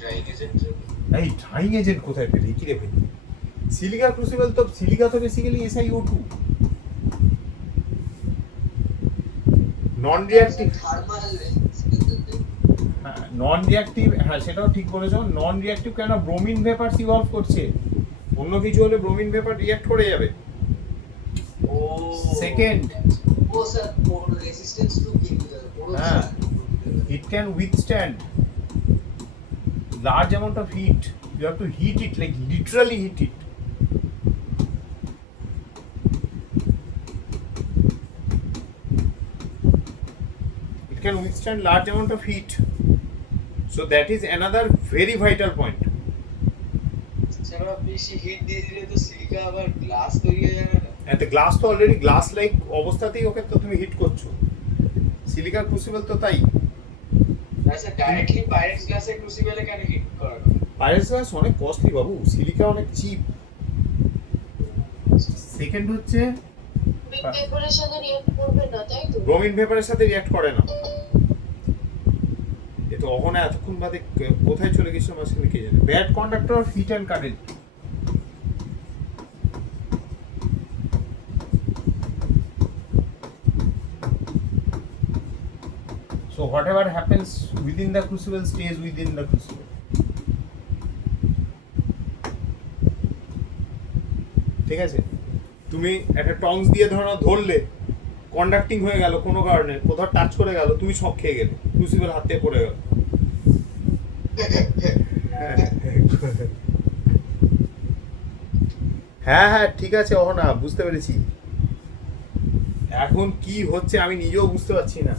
Drying agent এই ড্রাইং এজেন্ট কোথায় পেলে? কি রে ভাই, সিলিকা ক্রুসিবল তো, সিলিকা তো basically SiO2, non reactive. Thermal হ্যাঁ নন রিঅ্যাক্টিভ, হ্যাঁ সেটাও ঠিক বলেছো। নন রিঅ্যাক্টিভ কেন? ব্রোমিন ভেপারস ইভলভ করছে, অন্য কিছু হলে ব্রোমিন ভেপার রিঅ্যাক্ট করে যাবে। ও সেকেন্ড, ও স্যার ফর রেজিস্ট্যান্স টু হ্যাঁ, it can withstand large amount of heat. You have to heat it, like literally heat it. It can withstand large amount of heat. So that is another very vital point. Sir বেশি hit দিয়ে দিলে তো silica আবার glass তৈরি হয়ে যাবে না? And the glass তো already glass like অবস্থাতেই ওকে তো তুমি হিট করছো, সিলিকা ক্রুসিবল তো তাই। না স্যার ডাইরেক্টলি পাইরেক্স গ্লাসে ক্রুসিবলে কেন হিট করা? পাইরেক্স গ্লাস অনেক কস্টলি বাবু, সিলিকা অনেক চিপ। সেকেন্ড হচ্ছে পেপারের সাথে রিঅ্যাক্ট করবে না, তাই তো? ব্রোমিন ভেপারের সাথে রিঅ্যাক্ট করে না। এ তো অহনা এতক্ষণ বাদে কোথায় চলে গেছিল মাঝখানে কে জানে। Bad conductor of heat and current. So whatever happens within the crucible stays within the crucible. ঠিক আছে, তুমি একটা টংস দিয়ে ধরলে কন্ডাক্টিং হয়ে গেল কোনো কারণে, কোথাও টাচ করে গেল, তুমি শক খেয়ে গেলে, ক্রুসিবল হাত থেকে পড়ে গেল। হ্যাঁ হ্যাঁ ঠিক আছে অহনা, বুঝতে পেরেছি। এখন কি হচ্ছে আমি নিজেও বুঝতে পারছি না।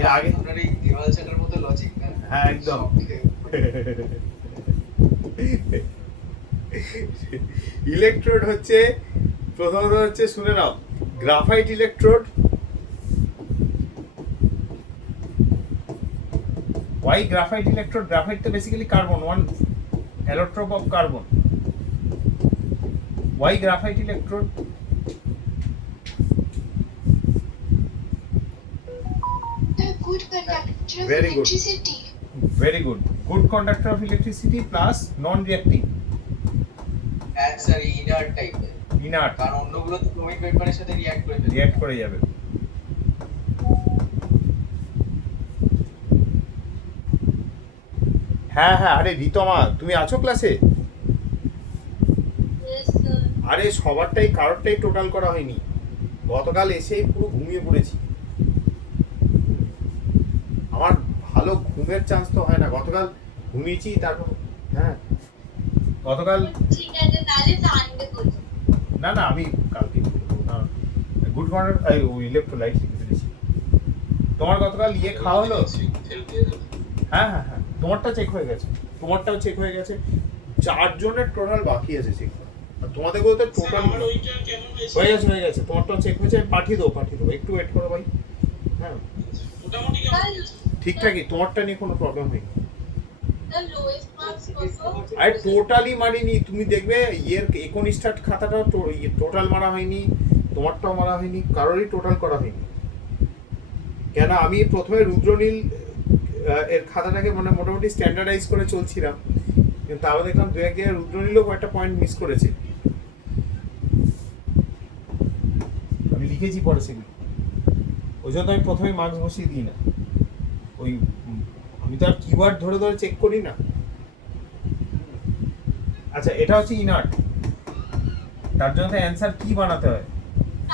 এর আগে আপনার এই দেওয়াল ছাটার মতো লজিক না? হ্যাঁ একদম। ইলেকট্রোড হচ্ছে প্রথমত হচ্ছে, শুনে নাও, graphite electrode. Why graphite electrode? Graphite তো basically carbon, one allotrope of carbon. Why graphite electrode? The good conductor of Very good. electricity. Very good. Good conductor of electricity plus non-reacting, sir inert টাইপের, inert, কারণ অন্যগুলো তো bromine পেপারের সাথে react করে ফেলে। react করে যাবে। হ্যাঁ হ্যাঁ, আরে রিতমা তুমি আছো ক্লাসে? Yes, sir. আরে সবারটাই কারোরটাই টোটাল করা হয়নি। গতকাল এসেই পুরো ঘুমিয়ে পড়েছি। আমার ভালো ঘুমের চান্স তো হয় না। গতকাল ঘুমিয়েছি, তারপর হ্যাঁ গতকাল ঠিক আছে তাহলে সানডে করছি। না না আমি কালকে গুড মর্নিং ওই ইলেকট্রোলাইট লিখে ফেলেছি। তোমার গতকাল ইয়ে খাওয়া হলো? হ্যাঁ হ্যাঁ হ্যাঁ, তোমারটা চেক হয়ে গেছে, তোমারটাও চেক হয়ে গেছে। 4 জনের টোটাল বাকি আছে চেক করা। আর তোমাদের বলতে স্যার টোটাল আমার ওইটা কেমন হয়েছে? হয়ে গেছে, তোমারটাও চেক হয়েছে। পাঠিয়ে দেবো একটু ওয়েট করো ভাই। হ্যাঁ মোটামুটি কেমন হয়েছে? ঠিকঠাকই, তোমারটা নিয়ে কোনো প্রবলেম হয়নি। দ্য লোয়েস্ট মার্কস কত? আর টোটালি মারিনি, তুমি দেখবে ইয়ের 19 স্টার্ট খাতাটাও টোটাল মারা হয়নি, তোমারটাও মারা হয়নি, কারোরই টোটাল করা হয়নি। কেন আমি প্রথমে রুদ্রনীল এর খাতাটাকে মানে মোটামুটি স্ট্যান্ডার্ডাইজ করে চলছিলাম, কিন্তু তারপর দেখলাম দু এক জায়গায় রুদ্রনীলও কয়েকটা পয়েন্ট মিস করেছে। আমি লিখেছি পরে সেগুলো, ওই জন্য আমি প্রথমে মার্কস বসিয়ে দিই না। ওই আমি তো আর কিওয়ার্ড ধরে ধরে চেক করি না। আচ্ছা এটা হচ্ছে ইনার্ট, তার জন্য অ্যান্সার কি বানাতে হয়?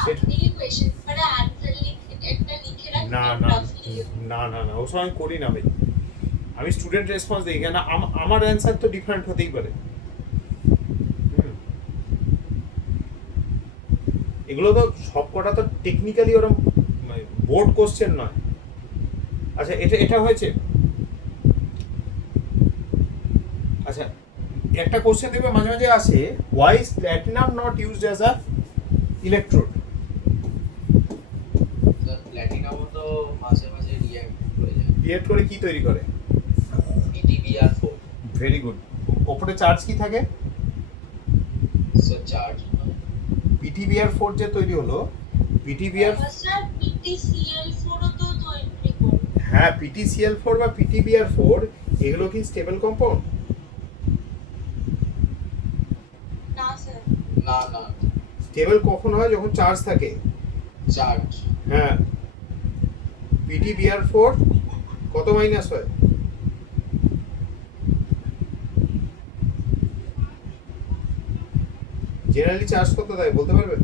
আপনি কি কোশ্চেন পরে অ্যানসার লিখে একটা লিখে রাখেন? না না না না না ওসব আমি করি না ভাই। আমি স্টুডেন্ট রেসপন্স দিই, কেন আমার অ্যান্সার তো ডিফারেন্ট হতেই পারে। এগুলো তো সব কটা তো টেকনিক্যালি ওরকম বোর্ড কোশ্চেন নয়। আচ্ছা এটা হয়েছে। আচ্ছা একটা কোশ্চেন দেখবে মাঝে মাঝে আসে, why is platinum not used as a electrode? Sir প্ল্যাটিনামও তো মাঝে মাঝে রিঅ্যাক্ট করে কি তৈরি করে? PTBr4 very good. ওপরে চার্জ কি থাকে? স্যার চার্জ PTBr4 যে তৈরি হলো, PTBr স্যার PTCl4 ও তো তৈরি করে। হ্যাঁ PTCl4 বা PTBr4 এগুলো কি স্টেবল কম্পাউন্ড? না স্যার। না না স্টেবল কখন হয়? যখন চার্জ থাকে। চার্জ হ্যাঁ PTBr4 কত মাইনাস হয়? জেনারেলি চার্জ কত দেয় বলতে পারবে?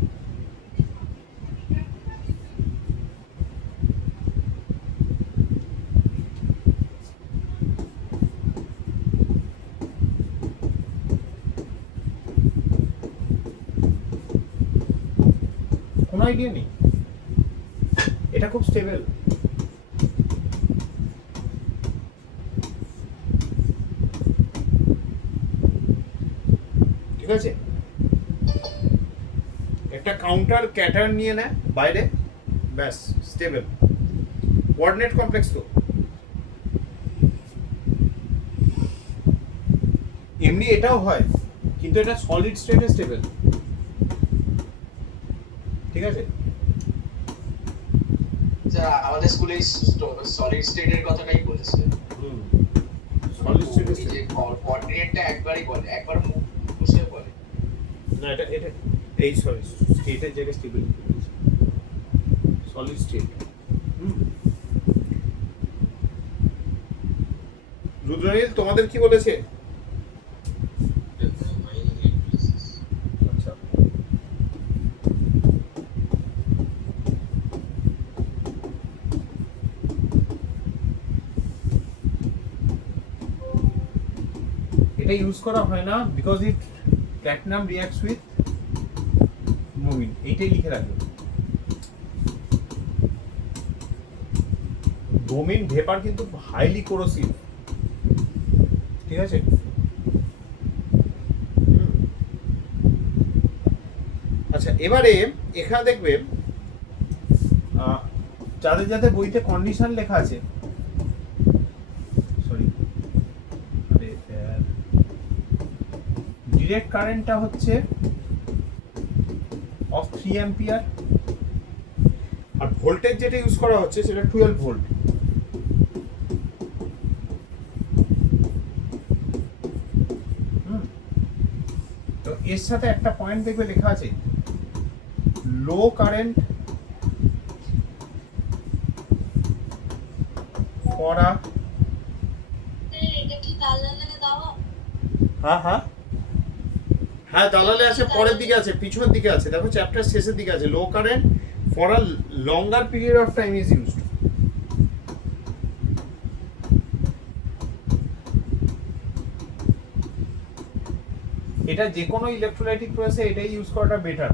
কোনো আইডিয়া নেই। এটা খুব স্টেবল। ঠিক আছে, একটা কাউন্টার ক্যাটার্ন নিয়ে নেয় বাইরে, ব্যাস স্টেবল। কোঅর্ডিনেট কমপ্লেক্স তো এমনি এটাও হয়, কিন্তু এটা সলিড স্টেটে স্টেবল। ঠিক আছে, স্যার আমাদের স্কুলে সলিড স্টেটের কথাটাই বলেছে। সলিড স্টেটে এই যে কোঅর্ডিনেটটা একবারই বলে, একবার মুখ বসে বলে। না এটা এই সরি স্টেটের জায়গায় স্টেবল সলিড স্টেট। রুদ্রনীল তোমাদের কি বলেছে? আচ্ছা এটা ইউজ করা হয় না because it platinum reacts with bromine, এইটাই লিখে রাখবে। ব্রোমিন ভেপার কিন্তু হাইলি কোরোসিভ। ঠিক আছে, আচ্ছা এবারে এখানে দেখবে যাদের যাদের বইতে কন্ডিশন লেখা আছে, সরি ডিরেক্ট কারেন্টটা হচ্ছে অফ 3 অ্যাম্পিয়ার, আর ভোল্টেজ যেটা ইউজ করা হচ্ছে সেটা 12 ভোল্ট। তো এর সাথে একটা পয়েন্ট দেখবে লেখা আছে লো কারেন্ট ফর আ। এটা কি দালালে দেওয়া? হ্যাঁ হ্যাঁ হ্যাঁ দালালে আছে, পরের দিকে আছে, পিছনের দিকে আছে, দেখো চ্যাপ্টার শেষের দিকে আছে লো current for a longer period of time is used. এটা যে কোনো ইলেকট্রোলাইটিক প্রসেসে এটাই ইউজ করাটা বেটার।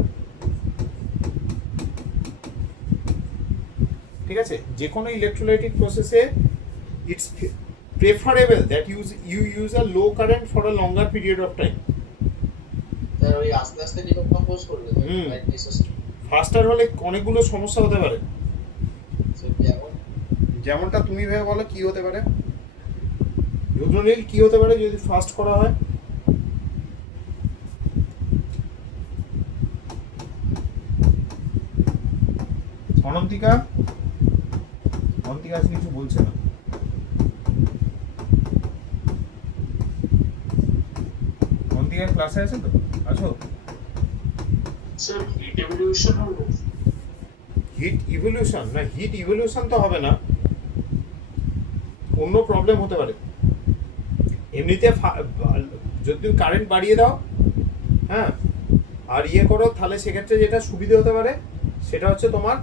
ঠিক আছে, যে কোনো ইলেকট্রোলাইটিক প্রসেসে it's preferable that you use a low current for a longer period of time. Sir ওই আস্তে আস্তে ডিকম্পোজ করবে হুম। লাইক দিস ফাস্টার হলে অনেকগুলো সমস্যা হতে পারে। যেমন যেমনটা তুমি ভেবে বলো কি হতে পারে, রুদ্রনীল কি হতে পারে যদি ফাস্ট করা হয়? অনন্তিকা, অনন্তিকা আজ কিছু বলছে না। অনন্তিকা ক্লাসে আছে তো, আছো? স্যার হিট এভলিউশন হবে হিট ইভলিউশন না, হিট ইভলিউশন তো হবে না, অন্য প্রবলেম হতে পারে। এমনিতে যদি তুমি কারেন্ট বাড়িয়ে দাও, হ্যাঁ, আর ইয়ে করো, তাহলে সেক্ষেত্রে যেটা সুবিধা হতে পারে সেটা হচ্ছে তোমার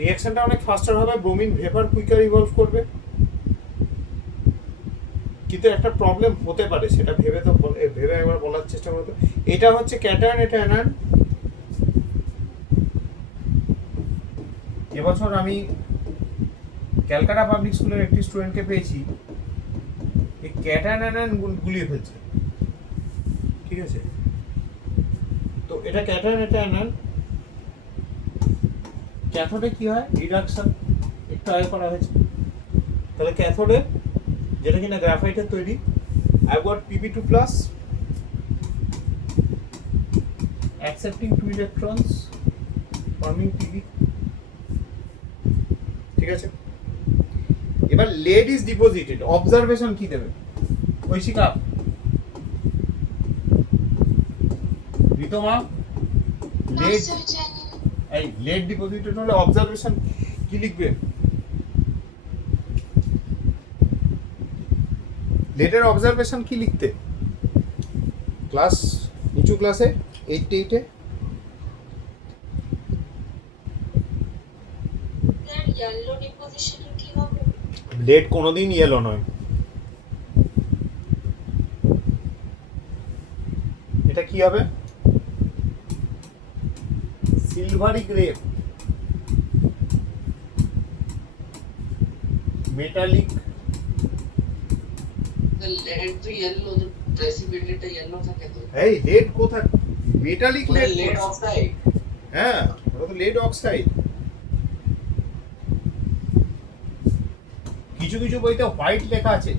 রিঅ্যাকশনটা অনেক ফাস্টার হবে, ব্রোমিন ভেপার কুইকার ইভলভ করবে। কিন্তু একটা প্রবলেম হতে পারে, সেটা ভেবে একবার বলার চেষ্টা করতে। এটা হচ্ছে ক্যাটায়ন, এটা অ্যানায়ন। এবছর আমি ক্যালকাটা পাবলিক স্কুলের একটি স্টুডেন্টকে পেয়েছি, এই ক্যাটায়ন অ্যানায়ন গুলিয়ে ফেলছে। ঠিক আছে, তো এটা ক্যাটায়ন, এটা অ্যানায়ন। ক্যাথোডে কি হয়? রিডাকশন একটু আগে করা হয়েছে। তাহলে ক্যাথোডে, যেটা কিনা গ্রাফাইটের তৈরি, I've got Pb2 plus accepting 2 electrons forming Pb। ঠিক আছে, এবার lead is deposited, observation কি দেবে ঐশিকা? রিতমা, lead, এই lead deposited হলে observation কি লিখবে? লেটের অবজারভেশন কি লিখতে? ক্লাস নিচু ক্লাসে 8-8 স্যার ইয়েলো ডিপোজিশন কি হবে? লেট কোনোদিন ইয়েলো নয়। এটা কি হবে? Silvery grey, metallic. লেড তো ইয়েলো, প্রেসিপিটেটটা ইয়েলো থাকে তো। এই লেড কোথায়? Metallic lead, lead oxide. হ্যাঁ ওটা তো লেড অক্সাইড। কিছু কিছু বইতে হোয়াইট লেখা আছে,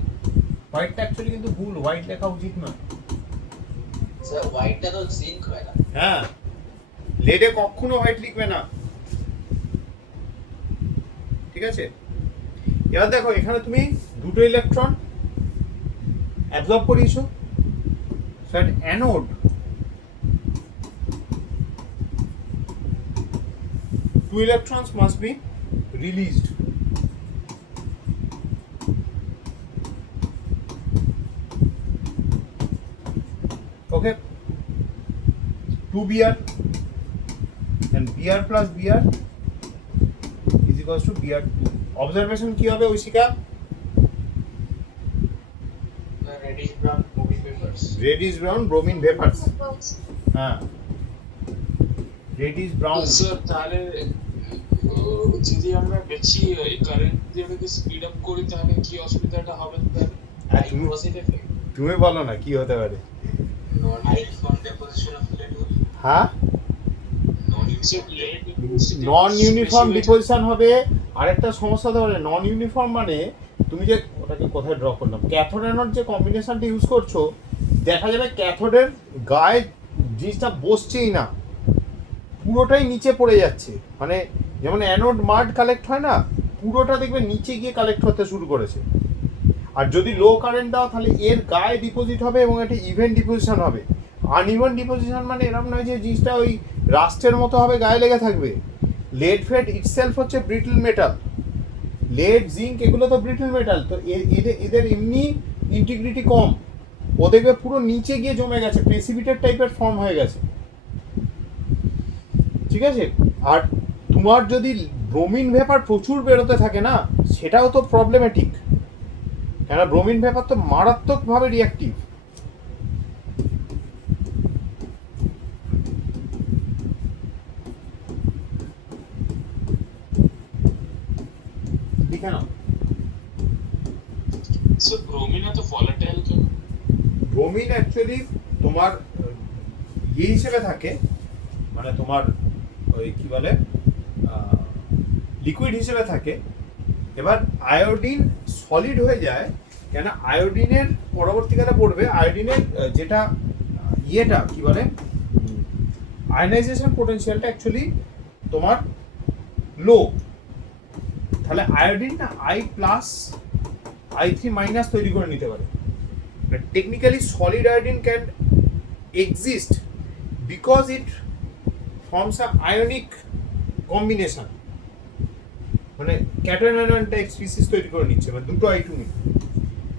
হোয়াইটটা অ্যাকচুয়ালি কিন্তু ভুল, হোয়াইট লেখা উচিত নয়। স্যার হোয়াইটটা তো জিঙ্ক হয় না। হ্যাঁ, লেডে কখনো হোয়াইট লিখবে না। ঠিক আছে, এবার দেখো এখানে তুমি দুটো ইলেকট্রন অ্যাবজর্ব করিয়েছো, so at anode two electrons must be released. Okay, 2 Br and Br plus Br is equals to Br2. Observation কি হবে Aishika? Radish brown moving papers. Reddish brown bromine vapors. হ্যাঁ, reddish brown। স্যার তাহলে যদি আমরা বেশি current দিয়ে speed up করি তাহলে কি অসুবিধাটা হবে স্যার? আর তুমি বলো না কি হতে পারে? নন ইউনিফর্ম ডিপোজিশন অফ লেড। হ্যাঁ, নন ইউনিফর্ম ডিপোজিশন হবে। আরেকটা সমস্যা হতে পারে, নন ইউনিফর্ম মানে তুমি যে ওটাকে কোথায় ড্র করলাম, ক্যাথোড অ্যানোড যে কম্বিনেশনটা ইউজ করছো, দেখা যাবে ক্যাথোডের গায়ে জিনিসটা বসছেই না, পুরোটাই নিচে পড়ে যাচ্ছে। মানে যেমন অ্যানোড মাড কালেক্ট হয় না, পুরোটা দেখবে নিচে গিয়ে কালেক্ট হতে শুরু করেছে। আর যদি লো কারেন্ট দাও তাহলে এর গায়ে ডিপোজিট হবে এবং একটা ইভেন ডিপোজিশন হবে। আনইভেন ডিপোজিশন মানে এরকম নয় যে জিনিসটা ওই রাস্টের মতো হবে, গায়ে লেগে থাকবে। লেড ফেড ইটসেলফ হচ্ছে ব্রিটল মেটাল, লেড জিঙ্ক এগুলো তো ব্রিটল মেটাল, তো এদের এমনি ইন্টিগ্রিটি কম, ও দেখবে পুরো নিচে গিয়ে জমে গেছে, প্রেসিপিটেট টাইপের ফর্ম হয়ে গেছে। ঠিক আছে। আর তোমার যদি ব্রোমিন ভেপার প্রচুর বেরোতে থাকে না, সেটাও তো প্রবলেমেটিক, কেন ব্রোমিন ভেপার তো মারাত্মকভাবে রিয়াক্টিভ। লিখে নাও। সো ব্রোমিন এত ভলাটাইল কেন? ব্রোমিন অ্যাকচুয়ালি তোমার ইয়ে হিসেবে থাকে, মানে তোমার ওই কি বলে লিকুইড হিসেবে থাকে। এবার আয়োডিন সলিড হয়ে যায়, কেন আয়োডিনের পরবর্তীকালে পড়বে আয়োডিনের যেটা ইয়েটা কি বলে আয়নাইজেশন পোটেনশিয়ালটা অ্যাকচুয়ালি তোমার লো। তাহলে আয়োডিনটা I+I3- তৈরি করে নিতে পারে। Technically solid iodine can exist because it forms a ionic combination, মানে ক্যাটায়ন আয়ন টাইপ স্পিসিস তৈরি করে নিচ্ছে, মানে দুটো I2 নিয়ে।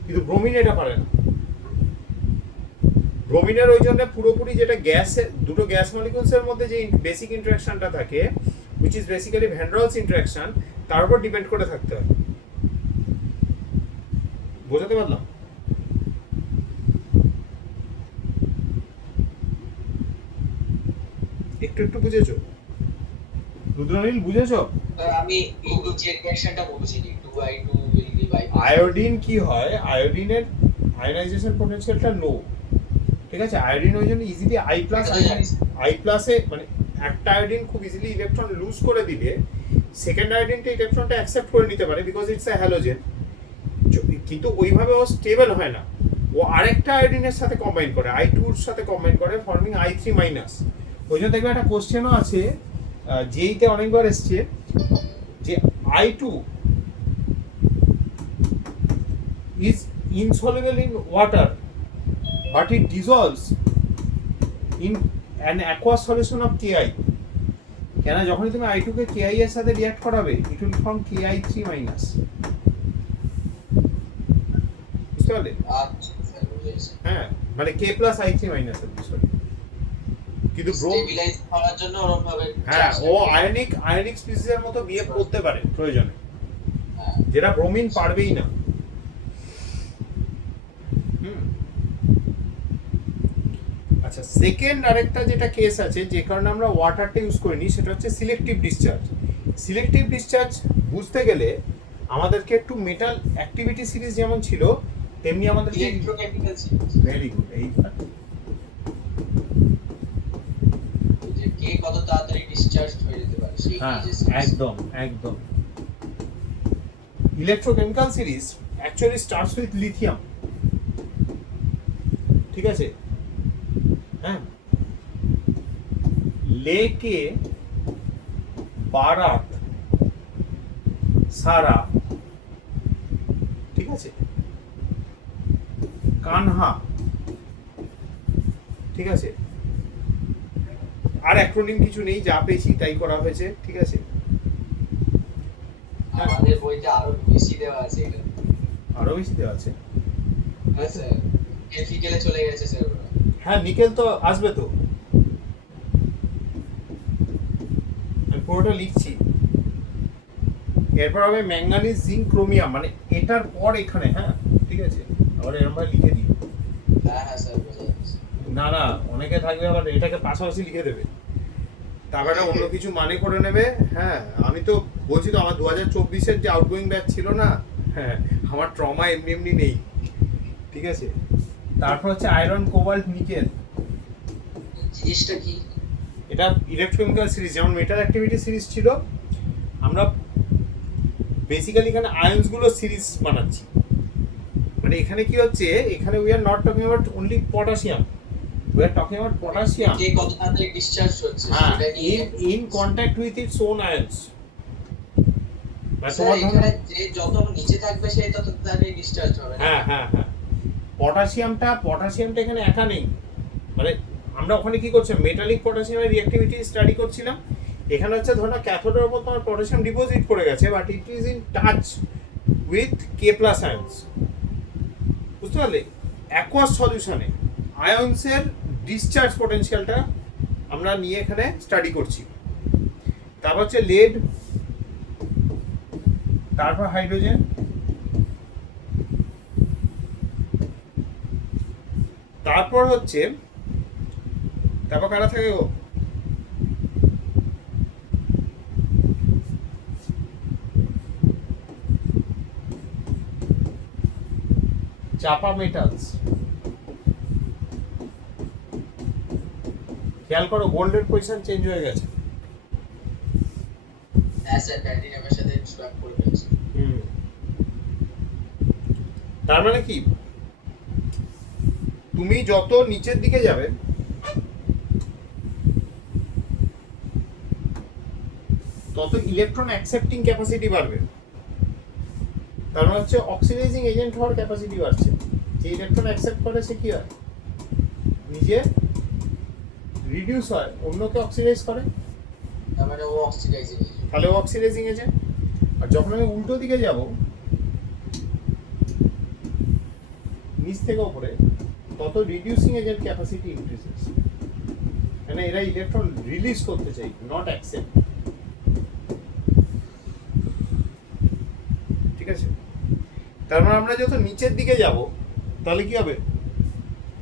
কিন্তু ব্রোমিন এটা পারে না। ব্রোমিনের ওই জন্য পুরোপুরি যেটা গ্যাস, দুটো গ্যাস মলিকিউলসের মধ্যে যে বেসিক ইন্টারাকশনটা থাকে, which is basically ভ্যান ডের ওয়ালস ইন্টারাকশন, তার উপর ডিপেন্ড করে থাকতে হয়। বোঝাতে পারলাম? একটু একটু বুঝেছো? রুদ্রনীল বুঝেছো? আমি এই নিচের রিঅ্যাকশনটা বুঝিনি, 2I2 will be by iodine কি হয়, আয়োডিনের আয়নাইজেশন পোটেনশিয়ালটা লো, ঠিক আছে। আয়োডিন ওই জন্য ইজিলি I+, মানে একটা আয়োডিন খুব ইজিলি ইলেকট্রন লুজ করে দিলে সেকেন্ড আয়োডিনটা ইলেকট্রনটা অ্যাকসেপ্ট করে নিতে পারে, বিকজ ইটস আ হ্যালোজেন। কিন্তু ওইভাবে ও স্টেবল হয় না, ও আরেকটা আয়োডিনের সাথে কম্বাইন করে, I2-র সাথে কম্বাইন করে, ফর্মিং I3-। ওই জন্য দেখবে একটা কোশ্চেনও আছে যেইতে অনেকবার এসছে যে I2 is insoluble in water but it dissolves in an aqueous solution of Ki। কেন যখনই তুমি I2 কে Ki এর সাথে রিঅ্যাক্ট করাবে, it will form Ki3-। বুঝতে পারলে? হ্যাঁ, মানে K+I3- এর বিষয়। কিন্তু স্টেবিলাইজ করার জন্য ওরকম ভাবে হ্যাঁ, ও আয়নিক স্পিসিসের মতো বিহেভ করতে পারে প্রয়োজনে, হ্যাঁ। যেটা ব্রোমিন পারবেই না। আচ্ছা, সেকেন্ড আরেকটা যেটা কেস আছে যে কারণে আমরা ওয়াটারটা ইউজ করিনি, সেটা হচ্ছে সিলেক্টিভ ডিসচার্জ। সিলেক্টিভ ডিসচার্জ বুঝতে গেলে আমাদেরকে একটু মেটাল অ্যাক্টিভিটি সিরিজ যেমন ছিল তেমনি আমাদেরকে ইলেকট্রোকেমিক্যাল সিরিজ, ভেরি গুড, এই যে কে কত তাড়াতাড়ি ডিসচার্জ হয়ে যেতে পারে সেই হ্যাঁ, যে series। একদম একদম। Electrochemical series actually starts with lithium, ঠিক আছে। হ্যাঁ, लेके बारात সারা, ঠিক আছে, কানহা, ঠিক আছে। আর অ্যাক্রোনিম কিছু নেই, যা পেয়েছি তাই করা হয়েছে, ঠিক আছে। আমাদের বইতে আরো বেশি দেওয়া আছে এটা। আরো বেশি দেওয়া আছে? হ্যাঁ স্যার, এফিকেলে চলে গেছে স্যার। হ্যাঁ, নিকেল তো আসবে তো, আমি পুরোটা লিখছি। এরপর হবে ম্যাঙ্গানিজ, জিঙ্ক, ক্রোমিয়াম, মানে এটার পর এখানে, হ্যাঁ ঠিক আছে। আবার এরকম ভাবে লিখে দিই। হ্যাঁ হ্যাঁ স্যার, বোঝা যাচ্ছে। না না, অনেকে থাকবে আবার এটাকে পাশাপাশি লিখে দেবে, তারপরে অন্য কিছু মানে করে নেবে। হ্যাঁ, আমি তো বলছি তো, আমার 2024-এর যে আউটগোয়িং ব্যাচ ছিল না, হ্যাঁ, আমার ট্রমা এমনি এমনি নেই, ঠিক আছে। তারপর হচ্ছে আয়রন, কোবাল্ট, নিকেল। জিনিসটা কি? এটা ইলেকট্রোকেমিক্যাল সিরিজ, যেমন মেটাল অ্যাক্টিভিটি সিরিজ ছিল, আমরা বেসিক্যালি এখানে আয়ন্সগুলো সিরিজ বানাচ্ছি। মানে এখানে কি হচ্ছে, এখানে we are not talking about only potassium, we are talking about potassium কে কত তাড়াতাড়ি ডিসচার্জ হচ্ছে হ্যাঁ সেটা নিয়ে in contact with its own ions. Sir এখানে যে যত নিচে থাকবে সেই তত তাড়াতাড়ি ডিসচার্জ হবে। হ্যাঁ হ্যাঁ হ্যাঁ, পটাশিয়ামটা এখানে একা নেই, মানে আমরা ওখানে কি করছি, মেটালিক পটাশিয়ামের রিঅ্যাক্টিভিটি স্টাডি করছিলাম। এখানে হচ্ছে ধরো ক্যাথোডের উপর তোমার পটাশিয়াম ডিপোজিট করে গেছে, but it is in touch with K+ আয়ন্স। বুঝতে পারলে? অ্যাকোয়াস সলিউশনে আয়ন্সের ডিসচার্জ পোটেনশিয়ালটা আমরা নিয়ে এখানে স্টাডি করছি। তারপর হচ্ছে লেড, তারপর হাইড্রোজেন, তারপর হচ্ছে তারপর কারা থাকে গো? চাপা মেটালস। খেয়াল করো গোল্ডের পজিশন চেঞ্জ হয়ে গেছে। হ্যাঁ স্যার, প্ল্যাটিনামের সাথে সোয়াপ করে ফেলছি। তার মানে কি, তুমি যত নিচের দিকে যাবে তত ইলেকট্রন অ্যাকসেপ্টিং ক্যাপাসিটি বাড়বে। তার মানে হচ্ছে অক্সিডাইজিং এজেন্ট হওয়ার ক্যাপাসিটি বাড়ছে। যে ইলেকট্রন অ্যাকসেপ্ট করে সে কি হয়, নিজে রিডিউস হয়, অন্যকে অক্সিডাইজ করে, তার মানে ও অক্সিডাইজিং। তাহলে ও অক্সিডাইজিং এজেন্ট। আর যখন আমি উল্টো দিকে যাব নিচ থেকে উপরে, তত রিডিউসিং এজেন্ট ক্যাপাসিটি ইনক্রিজেস। মানে এরা ইলেকট্রন রিলিজ করতে চাই, নট অ্যাকসেপ্ট। ঠিক আছে, তার মানে আমরা যত নিচের দিকে যাব তাহলে কি হবে,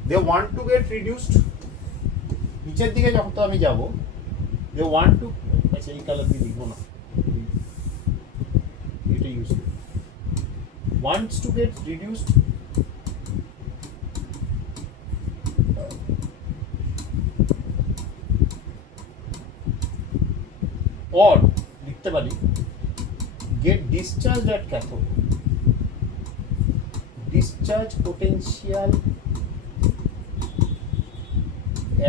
they want to get reduced. নিচের দিকে যখন তো আমি যাব, দে ওয়ান্ট টু, আচ্ছা এই কালার দিয়ে লিখবো না, এটা ইউজ করি, wants to get reduced or লিখতে পারি get discharged at cathode, discharge potential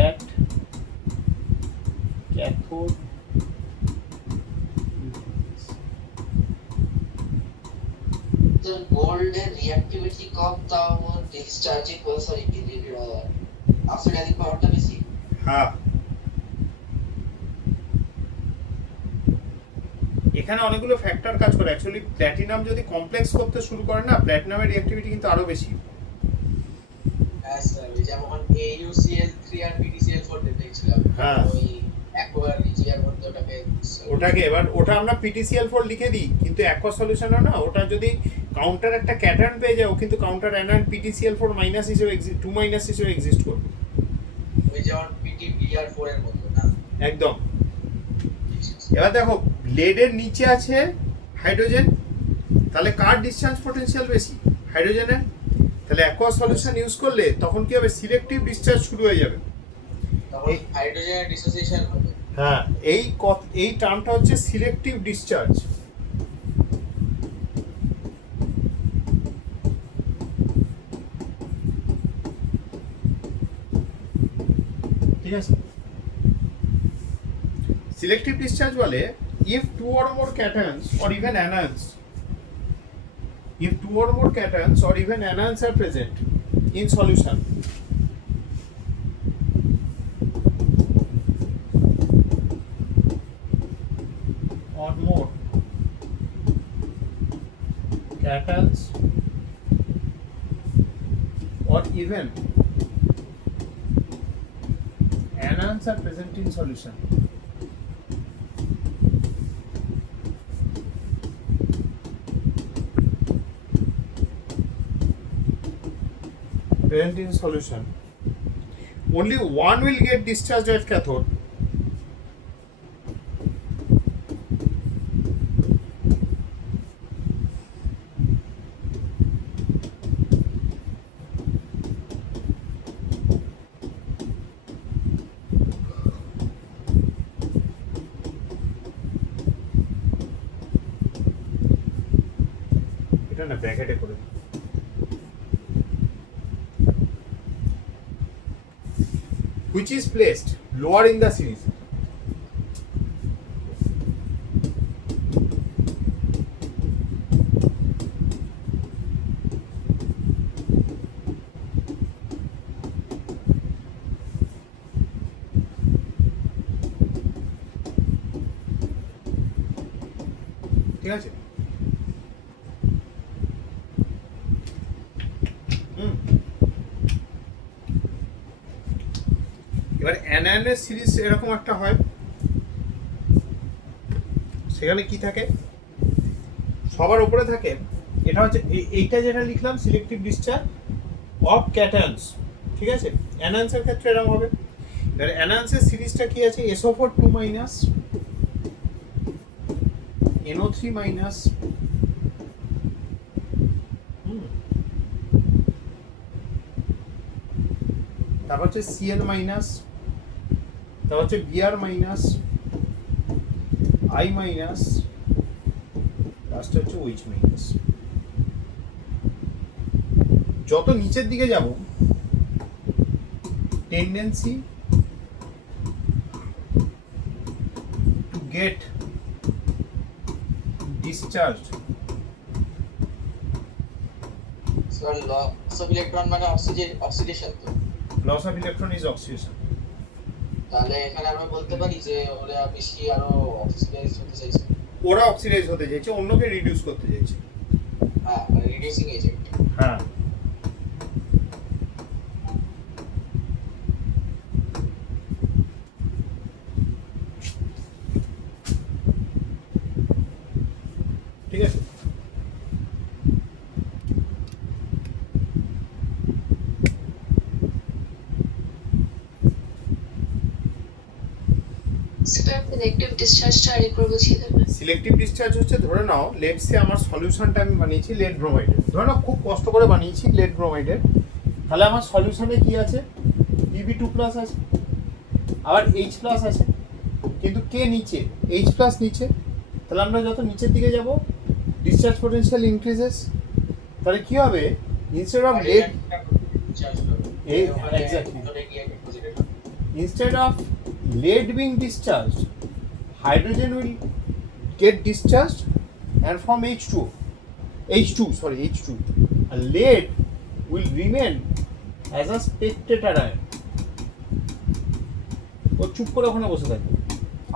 at cathode তো গোল্ডের রিঅ্যাক্টিভিটি কম, তাও ডিসচার্জিং সরি অক্সিডাইজিং পাওয়ারটা বেশি। হ্যাঁ, এখানে অনেকগুলো ফ্যাক্টর কাজ করে। অ্যাকচুয়ালি প্ল্যাটিনাম যদি কমপ্লেক্স করতে শুরু করে না, প্ল্যাটিনামের রিঅ্যাক্টিভিটি কিন্তু আরো বেশি। হ্যাঁ স্যার, ওই যেমন AuCl3 আর PtCl4 দেখছিলাম। হ্যাঁ। ওই অ্যাকোয়া রিজিয়ার মধ্যে ওটাকে এবার ওটা আমরা PtCl4 লিখে দিই, কিন্তু অ্যাকোয়া সলিউশনে না, ওটা যদি কাউন্টার একটা ক্যাটায়ন পেয়ে যায়, ও কিন্তু কাউন্টার অ্যানায়ন PtCl4 মাইনাস হিসেবে 2 মাইনাস হিসেবে এক্সিস্ট করবে। ওই যেমন PtBr4 এর মতো না? একদম। এবার দেখো লেডের নিচে আছে হাইড্রোজেন, তাহলে কার ডিসচার্জ পটেনশিয়াল বেশি? হাইড্রোজেনের। তাহলে অ্যাকোয়া সলিউশন ইউজ করলে তখন কি হবে, সিলেক্টিভ ডিসচার্জ শুরু হয়ে যাবে। তখন হাইড্রোজেনের ডিসোসিয়েশন হবে। হ্যাঁ, এই টার্মটা হচ্ছে সিলেক্টিভ ডিসচার্জ। ঠিক আছে, selective discharge বলে if two or more cations or even anions, if two or more cations or even anions are present in solution, or more cations or even anions are present in solution, present in solution, only one will get discharged at cathode. এটা না ব্র্যাকেটে করে দিই। Which is placed lower in the series. ঠিক আছে, এবার অ্যানায়নের series এরকম একটা হয়, সেখানে কি থাকে, সবার উপরে থাকে, এটা হচ্ছে এইটা যেটা লিখলাম সিলেক্টিভ ডিসচার্জ অফ ক্যাটায়ন্স, ঠিক আছে। অ্যানায়ন্সের ক্ষেত্রে এরকম হবে। এবার অ্যানায়ন্সের সিরিজটা কি আছে, SO4 2 মাইনাস, NO3 মাইনাস, তারপর হচ্ছে Cl মাইনাস, তারপর হচ্ছে Br minus, I minus, last হচ্ছে OH মাইনাস। যত নিচের দিকে যাব tendency to get discharge, sir loss of electron মানে অক্সিডেশন তো, loss of electron is oxidation. তাহলে এখানে আমরা বলতে পারি যে ওরা বেশি আরো অক্সিডাইজ হতে চাইছে। ওরা অক্সিডাইজ হতে চাইছে, অন্যকে রিডিউস করতে চাইছে। হ্যাঁ, মানে রিডিউসিং এজেন্ট। হ্যাঁ, ঠিক আছে। সেটা সিলেক্টিভ ডিসচার্জটা আরেকবার বুঝিয়ে দেবেন। সিলেক্টিভ ডিসচার্জ হচ্ছে, ধরে নাও লেটস সে আমার সলিউশনটা আমি বানিয়েছি লেড ব্রোমাইডের, ধরে নাও খুব কষ্ট করে বানিয়েছি লেড ব্রোমাইডের, তাহলে আমার সলিউশনে কি আছে, Pb2+ আছে, আবার H+ আছে, কিন্তু কে নিচে, H+ নিচে, তাহলে আমরা যত নিচের দিকে যাব ডিসচার্জ পোটেনশিয়াল ইনক্রিজেস, তাহলে কি হবে, instead of lead, instead of lead being discharged, hydrogen will get discharged and form H2, and lead will remain as a spectator ion. ও চুপ করে ওখানে বসে থাকবে,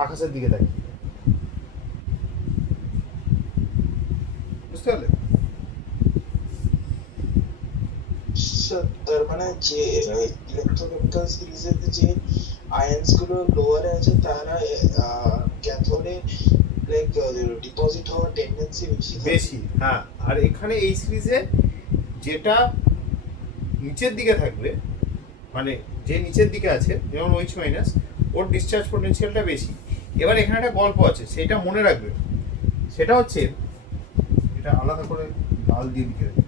আকাশের দিকে তাকিয়ে, বুঝতে পারলে? স্যার তার মানে যে ইলেকট্রোকেমিক্যাল সিরিজের যে আয়ন্স গুলো লোয়ারে আছে তারা ক্যাথোডে লাইক ডিপোজিট হওয়ার টেন্ডেন্সি বেশি থাকে। বেশি, হ্যাঁ। আর এখানে এই সিরিজে যেটা নিচের দিকে থাকবে, মানে যে নিচের দিকে আছে যেমন OH মাইনাস, ওর ডিসচার্জ পোটেনশিয়ালটা বেশি। এবার এখানে একটা গল্প আছে, সেটা মনে রাখবে, সেটা হচ্ছে, এটা আলাদা করে লাল দিয়ে লিখে দেবে।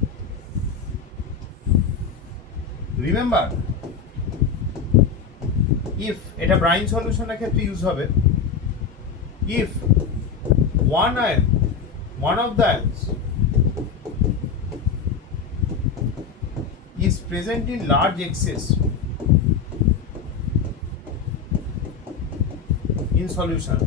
রিমেম্বার, ইফ, এটা ব্রাইন সলিউশনের ক্ষেত্রে ইউজ হবে, if one of the ions is present in large excess in solution,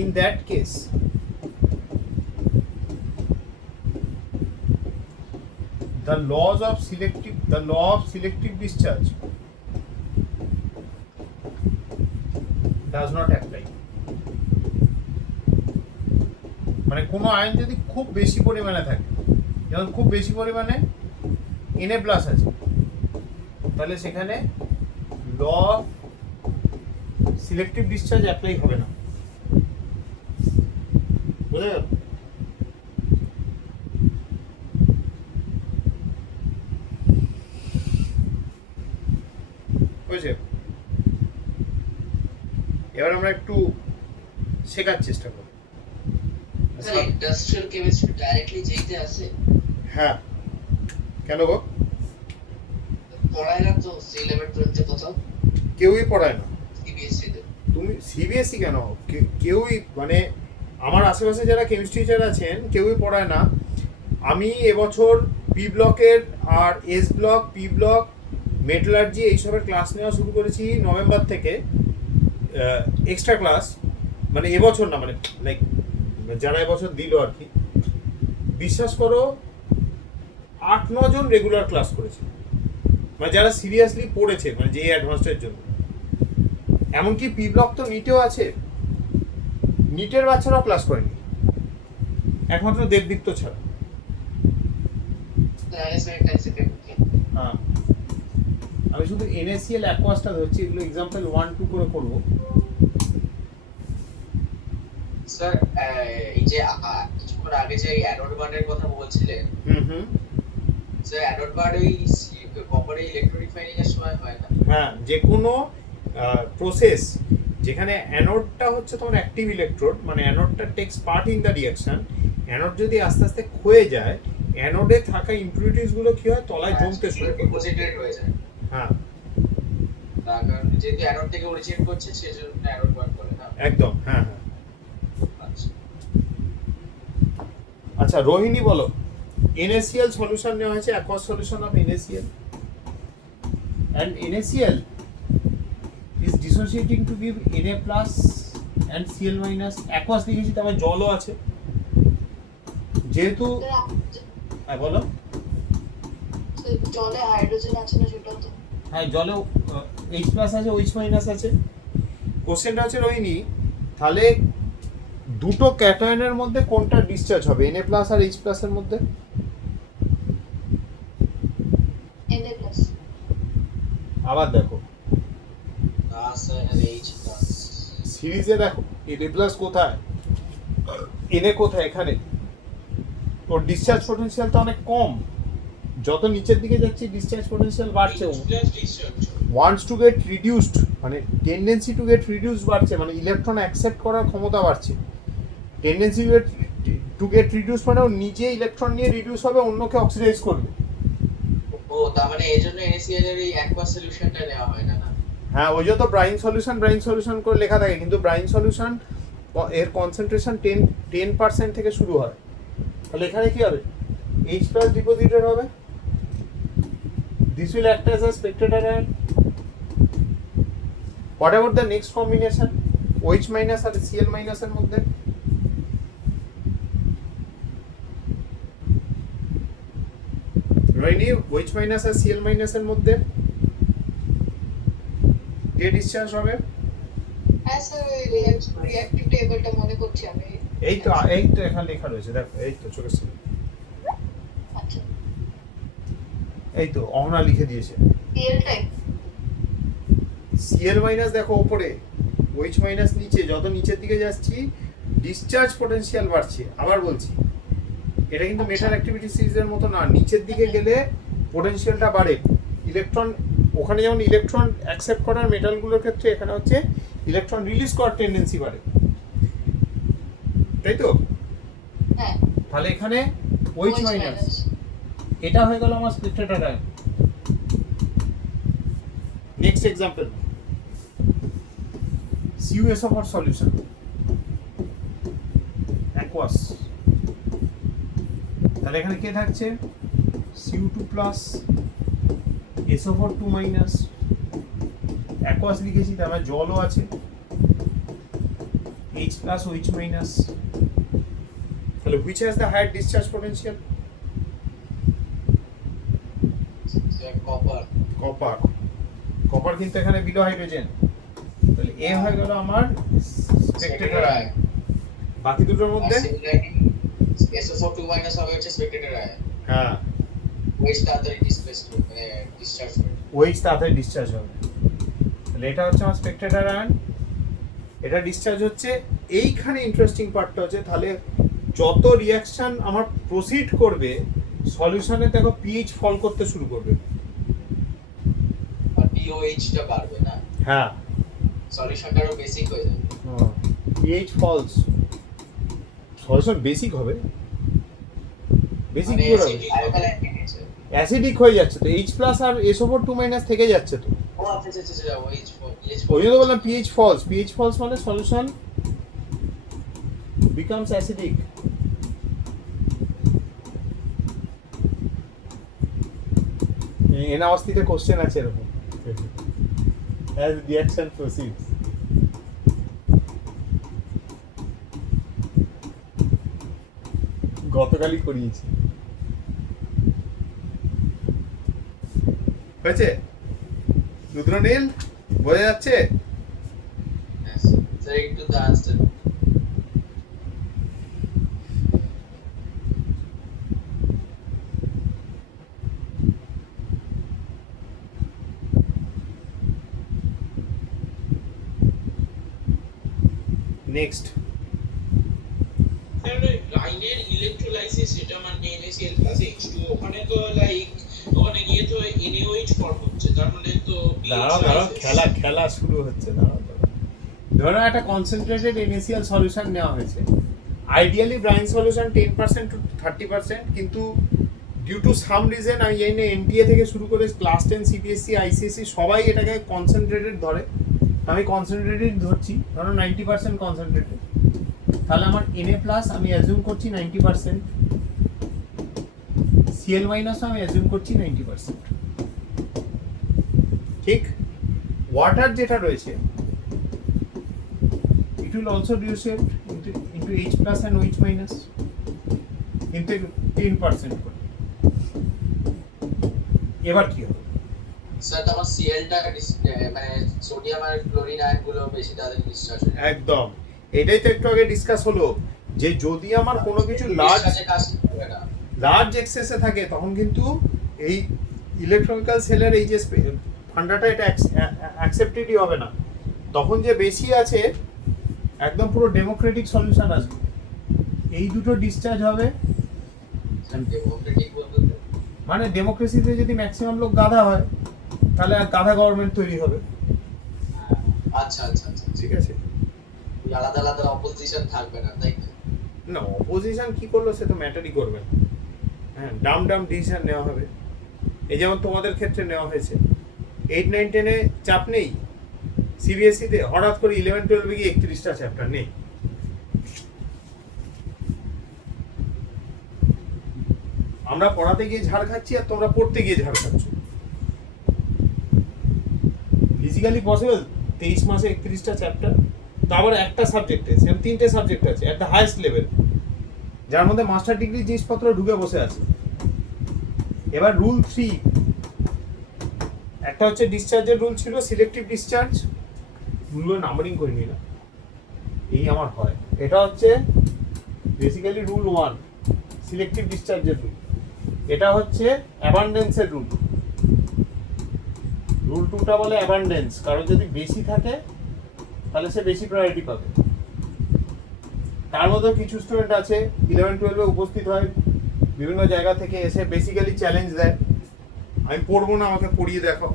in that case the law of selective discharge does not apply. মানে কোনো আয়ন যদি খুব বেশি পরিমাণে থাকে, যেমন খুব বেশি পরিমাণে Na+ আছে, তাহলে সেখানে ল সিলেক্টিভ ডিসচার্জ অ্যাপ্লাই হবে না, বুঝা গেল? বুঝে? এবার আমরা একটু শেখার চেষ্টা করব। স্যার ইন্ডাস্ট্রিয়াল কেমিস্ট্রি ডাইরেক্টলি যেতে আসে, হ্যাঁ, কেন গো? পড়ায় না তো C11 12 কোথাও, কেউই পড়ায় না। সিবিএসসি তে। তুমি সিবিএসসি কেন, কেউই, মানে আমার আশেপাশে যারা কেমিস্ট্রি টিচার আছেন কেউই পড়ায় না। আমি এবছর বি ব্লকের আর S block, P block, metallurgy এইসবের ক্লাস নেওয়া শুরু করেছি নভেম্বর থেকে, এক্সট্রা ক্লাস, মানে এবছর না, মানে লাইক যারা এবছর দিল আর কি, বিশ্বাস করো 8-9 জন রেগুলার ক্লাস করেছে, মানে যারা সিরিয়াসলি পড়েছে, মানে যে অ্যাডভান্সডের জন্য। এমনকি পি ব্লক তো নিটেও আছে, নিটের বাচ্চারাও ক্লাস করেনি, একমাত্র দেবদীপ্ত ছাড়া। Sir time second. হ্যাঁ, আমি শুধু NaCl অ্যাকোয়াসটা ধরছি, এগুলো এক্সাম্পল 1 2 করে করব। স্যার এই যে কিছুক্ষণ আগে যে অ্যানোড বার্নের কথা বলছিলেন, হুম স্যার অ্যানোড বার্ন ওই কপারে ইলেকট্রোরিফাইনিং এর সময় হয় না? হ্যাঁ, যে কোনো প্রসেস যেখানে অ্যানোডটা হচ্ছে তোমার অ্যাক্টিভ ইলেকট্রোড, মানে অ্যানোডটা takes part in the reaction, anode যদি আস্তে আস্তে ক্ষয়ে যায়, অ্যানোডে থাকা ইমপিউরিটিস গুলো কি হয়, তলায় জমতে শুরু করে। ডিপোজিটেড হয়ে যায়। হ্যাঁ তার কারণ যেহেতু অ্যানোড থেকে অরিজিনেট করছে সেজন্য অ্যানোড বার্ন করে না। একদম, হ্যাঁ হ্যাঁ। আচ্ছা, আচ্ছা রোহিণী বলো, NaCl সলিউশন নেওয়া হয়েছে, aqueous solution of NaCl, and NaCl is dissociating to give Na plus and Cl minus, aqueous লিখেছি, তারপর জলও আছে যেহেতু। হ্যাঁ বলো। জলে হাইড্রোজেন আছে না, সেটা তো হ্যাঁ জলেও H প্লাস আছে, OH মাইনাস আছে। কোশ্চেনটা হচ্ছে রোহিণী, তাহলে দুটো ক্যাটায়নের মধ্যে কোনটা ডিসচার্জ হবে, Na প্লাস আর H প্লাস এর মধ্যে? Na+। আবার দেখো না স্যার এইচ প্লাস। সিরিজে দেখো Na প্লাস কোথায়, Na কোথায়, এখানে। ওর ডিসচার্জ পোটেনশিয়াল তো অনেক কম, যত নিচের দিকে যাচ্ছে ডিসচার্জ পোটেনশিয়াল বাড়ছে, plus discharge wants to get reduced, মানে টেন্ডেন্সি টু গেট রিডিউসড বাড়ছে, মানে ইলেকট্রন অ্যাকসেপ্ট করার ক্ষমতা বাড়ছে। টেন্ডেন্সি টু গেট রিডিউস মানে ও নিজে ইলেকট্রন নিয়ে রিডিউস হবে, অন্যকে অক্সিডাইজ করবে। ও তার মানে এই জন্য NaCl এর এই অ্যাকোয়াস সলিউশনটা নেওয়া হয় না। হ্যাঁ, ওই যত ব্রাইন সলিউশন করে লেখা থাকে, কিন্তু ব্রাইন সলিউশন এর কনসেন্ট্রেশন 10% থেকে শুরু হয়। তাহলে এখানে কি হবে, H প্লাস ডিপোজিটেড হবে, this will act as a spectator ion. What about the next combination, OH minus আর Cl মাইনাস এর মধ্যে? রোহিণী, OH মাইনাস আর Cl মাইনাস এর মধ্যে কে ডিসচার্জ হবে? হ্যাঁ স্যার, রিঅ্যাক্টিভ টেবিলটা মনে করছি আমি। এই তো এখানে লেখা রয়েছে, দেখো এই তো চোখের সামনে, আচ্ছা, এই তো অহনা লিখে দিয়েছে। Cl type. Cl মাইনাস দেখো উপরে, OH মাইনাস নিচে, যত নিচের দিকে যাচ্ছি ডিসচার্জ পোটেনশিয়াল বাড়ছে। আবার বলছি, এটা কিন্তু মেটাল অ্যাক্টিভিটি সিরিজের মতো না, নিচের দিকে গেলে পোটেনশিয়ালটা বাড়ে। ইলেকট্রন ওখানে যেমন ইলেকট্রন অ্যাকসেপ্ট করার মেটালগুলোর ক্ষেত্রে, এখানে হচ্ছে ইলেকট্রন রিলিজ করার টেন্ডেন্সি বাড়ে, তাই তো? হ্যাঁ, তাহলে এখানে OH মাইনাস, এটা হয়ে গেল আমার spectator ion. Next example, CuSO4 solution, aqueous. তাহলে এখানে কে থাকছে, Cu2 plus, SO4 2 minus, aqueous লিখেছি, তারপর জলও আছে, H প্লাস OH মাইনাস। তাহলে which has the higher discharge potential? Sir copper. Copper কিন্তু এখানে বিলো হাইড্রোজেন, তাহলে এ হয়ে গেল আমার স্পেক্টেটর আয়ন। বাকি দুটোর মধ্যে SO4 2 মাইনাস হবে হচ্ছে স্পেক্টেটর আয়ন। হ্যাঁ, ওয়েস্ট তাড়াতাড়ি ডিসচার্জ হবে। OH তাড়াতাড়ি ডিসচার্জ হবে। তাহলে এটা হচ্ছে আমার স্পেক্টেটর আয়ন, এটা ডিসচার্জ হচ্ছে। এইখানে ইন্টারেস্টিং পার্টটা হচ্ছে, তাহলে যত রিঅ্যাকশন আমার প্রসিড করবে সলিউশনে, দেখো পিএইচ ফল করতে শুরু করবে। আর pOH টা বাড়বে না, হ্যাঁ, সলিউশনটা আরো বেসিক হয়ে যাবে। পিএইচ ফলস, সলিউশন বেসিক হবে, বেসিক মানে কি হবে, অ্যালকালাইন আছে। অ্যাসিডিক হয়ে যাচ্ছে তো, H প্লাস আর SO4 2 মাইনাস থেকে যাচ্ছে তো, ও আচ্ছা OH ওই জন্য বললাম পিএইচ ফলস মানে সলিউশন বিকামস অ্যাসিডিক। এনাওয়াস্তিতে কোশ্চেন আছে এরকম, as reaction proceeds। গতকালই করিয়েছি, হয়েছে? রুদ্রনীল বোঝা যাচ্ছে? স্যার একটু আনসার। নেক্সট তাহলে লাইনের ইলেকট্রোলাইসিস যেটা মানে NaCl প্লাস H2 ওখানে তো লাইক ওখানে গিয়ে তো NaOH ফর্ম হচ্ছে, তার মানে তো দাঁড়াও খেলা শুরু হচ্ছে। ধরো একটা কনসেন্ট্রেটেড NaCl সলিউশন নেওয়া হয়েছে, আইডিয়ালি ব্রাইন সলিউশন 10% to 30%, কিন্তু ডিউ টু সাম রিজন আমি জানি না NTA থেকে শুরু করে ক্লাস 10 CBSE ICSE সবাই এটাকে কনসেন্ট্রেটেড ধরে, আমি কনসেন্ট্রেটেড ধরছি, ধরো 90% কনসেন্ট্রেটেড, তাহলে আমার Na প্লাস আমি অ্যাজিউম করছি 90%, Cl মাইনাসও আমি অ্যাজিউম করছি 90%, ঠিক? ওয়াটার যেটা রয়েছে it will also reduce into H plus and OH minus কিন্তু 10% করে। এবার কি হবে? স্যার আমার সিএলটা মানে সোডিয়াম আর ক্লোরিন আয়ন গুলো বেশি তাড়াতাড়ি ডিসচার্জ হয়। একদম, এটাই তো একটু আগে ডিসকাস হলো যে যদি আমার কোনো কিছু লার্জ এক্সেসে থাকে তখন কিন্তু এই ইলেকট্রনিক্যাল সেলের এই যে ফান্ডাটা এটা অ্যাকসেপ্টেডই হবে না, তখন যে বেশি আছে একদম পুরো ডেমোক্রেটিক সলিউশন আসবে, এই দুটো ডিসচার্জ হবে। ডেমোক্রেটিক বলতে মানে ডেমোক্রেসিতে যদি ম্যাক্সিমাম লোক গাধা হয় তাহলে আর গাধা গভর্নমেন্ট তৈরি হবে, আচ্ছা আচ্ছা আচ্ছা ঠিক আছে? আলাদা আলাদা অপোজিশন থাকবে না, তাই তো? না, অপোজিশন কি করলো সে তো ম্যাটারই করবে না, হ্যাঁ ডাম ডিসিশন নেওয়া হবে, এই যেমন তোমাদের ক্ষেত্রে নেওয়া হয়েছে। 8, 9, 10-এ চাপ নেই, সিবিএসইতে হঠাৎ করে 11, 12-এ গিয়ে 31টা চ্যাপ্টার নেই। আমরা পড়াতে গিয়ে ঝাড় খাচ্ছি আর তোমরা পড়তে গিয়ে ঝাড় খাচ্ছ। ফিজিক্যালি পসিবল 23 মাসে 31টা চ্যাপ্টার, তারপর একটা সাবজেক্টে সেম 3টে সাবজেক্ট আছে একটা হাইয়েস্ট লেভেল, যার মধ্যে মাস্টার ডিগ্রি জিনিসপত্র ঢুকে বসে আছে। এবার রুল 3, একটা হচ্ছে ডিসচার্জের রুল ছিল, সিলেক্টিভ ডিসচার্জ, রুলগুলো নাম্বারিং করিনি না, এই আমার হয়। এটা হচ্ছে বেসিক্যালি রুল 1, সিলেক্টিভ ডিসচার্জের রুল। এটা হচ্ছে অ্যাবান্ডেন্সের রুল। রুল 2টা বলে অ্যাবান্ডেন্স, কারণ যদি বেশি থাকে তাহলে সে বেশি প্রায়োরিটি পাবে। তার মধ্যে কিছু স্টুডেন্ট আছে 11, 12-এ উপস্থিত হয় বিভিন্ন জায়গা থেকে এসে বেসিক্যালি চ্যালেঞ্জ দেয়, আমি পড়বো না, আমাকে পড়িয়ে দেখাও।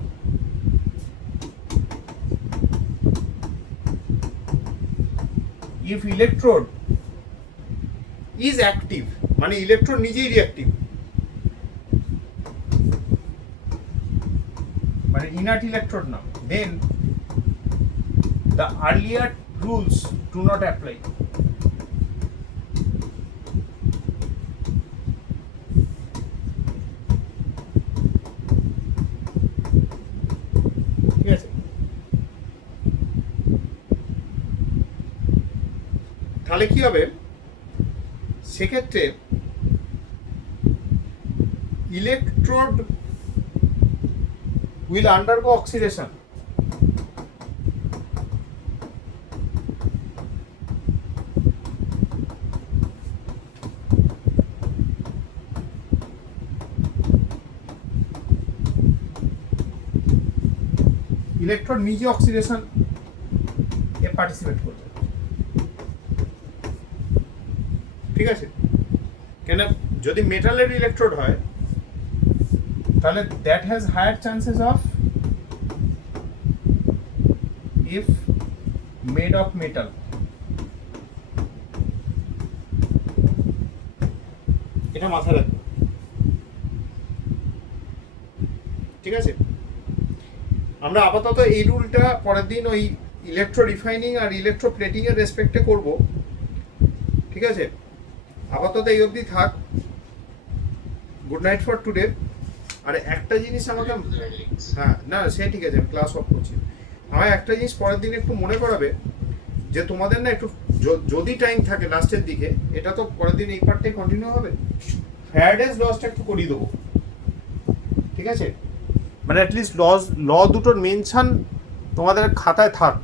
ইফ ইলেকট্রোড ইজ অ্যাক্টিভ, মানে ইলেকট্রোড নিজেই রিঅ্যাক্টিভ, মানে ইনার্ট ইলেকট্রোড না, then the earlier rules do not apply. ঠিক আছে? তাহলে কি হবে সেক্ষেত্রে? Electrode will undergo oxidation. Electron নিজে অক্সিডেশন এ পার্টিসিপেট করবে, ঠিক আছে? কেন যদি মেটালের ইলেকট্রোড হয় তাহলে that has higher chances of, if made of metal, এটা মাথায় রাখবে, ঠিক আছে? আমরা আপাতত এই রুলটা পরের দিন ওই ইলেকট্রো রিফাইনিং আর ইলেকট্রো প্লেটিং এর রেসপেক্টে করব, ঠিক আছে? আপাতত এই অবধি থাক। Good night for today. আর একটা জিনিস আমাকে, হ্যাঁ না সে ঠিক আছে, আমি ক্লাস অফ করছি। আমায় একটা জিনিস পরের দিন একটু মনে করাবে যে তোমাদের না একটু যদি টাইম থাকে লাস্টের দিকে, এটা তো পরের দিন এই পার্টটাই কন্টিনিউ হবে, ফ্যারাডেজ লসটা একটু করিয়ে দেবো, ঠিক আছে? মানে অ্যাটলিস্ট ল দুটোর মেনশন তোমাদের খাতায় থাক,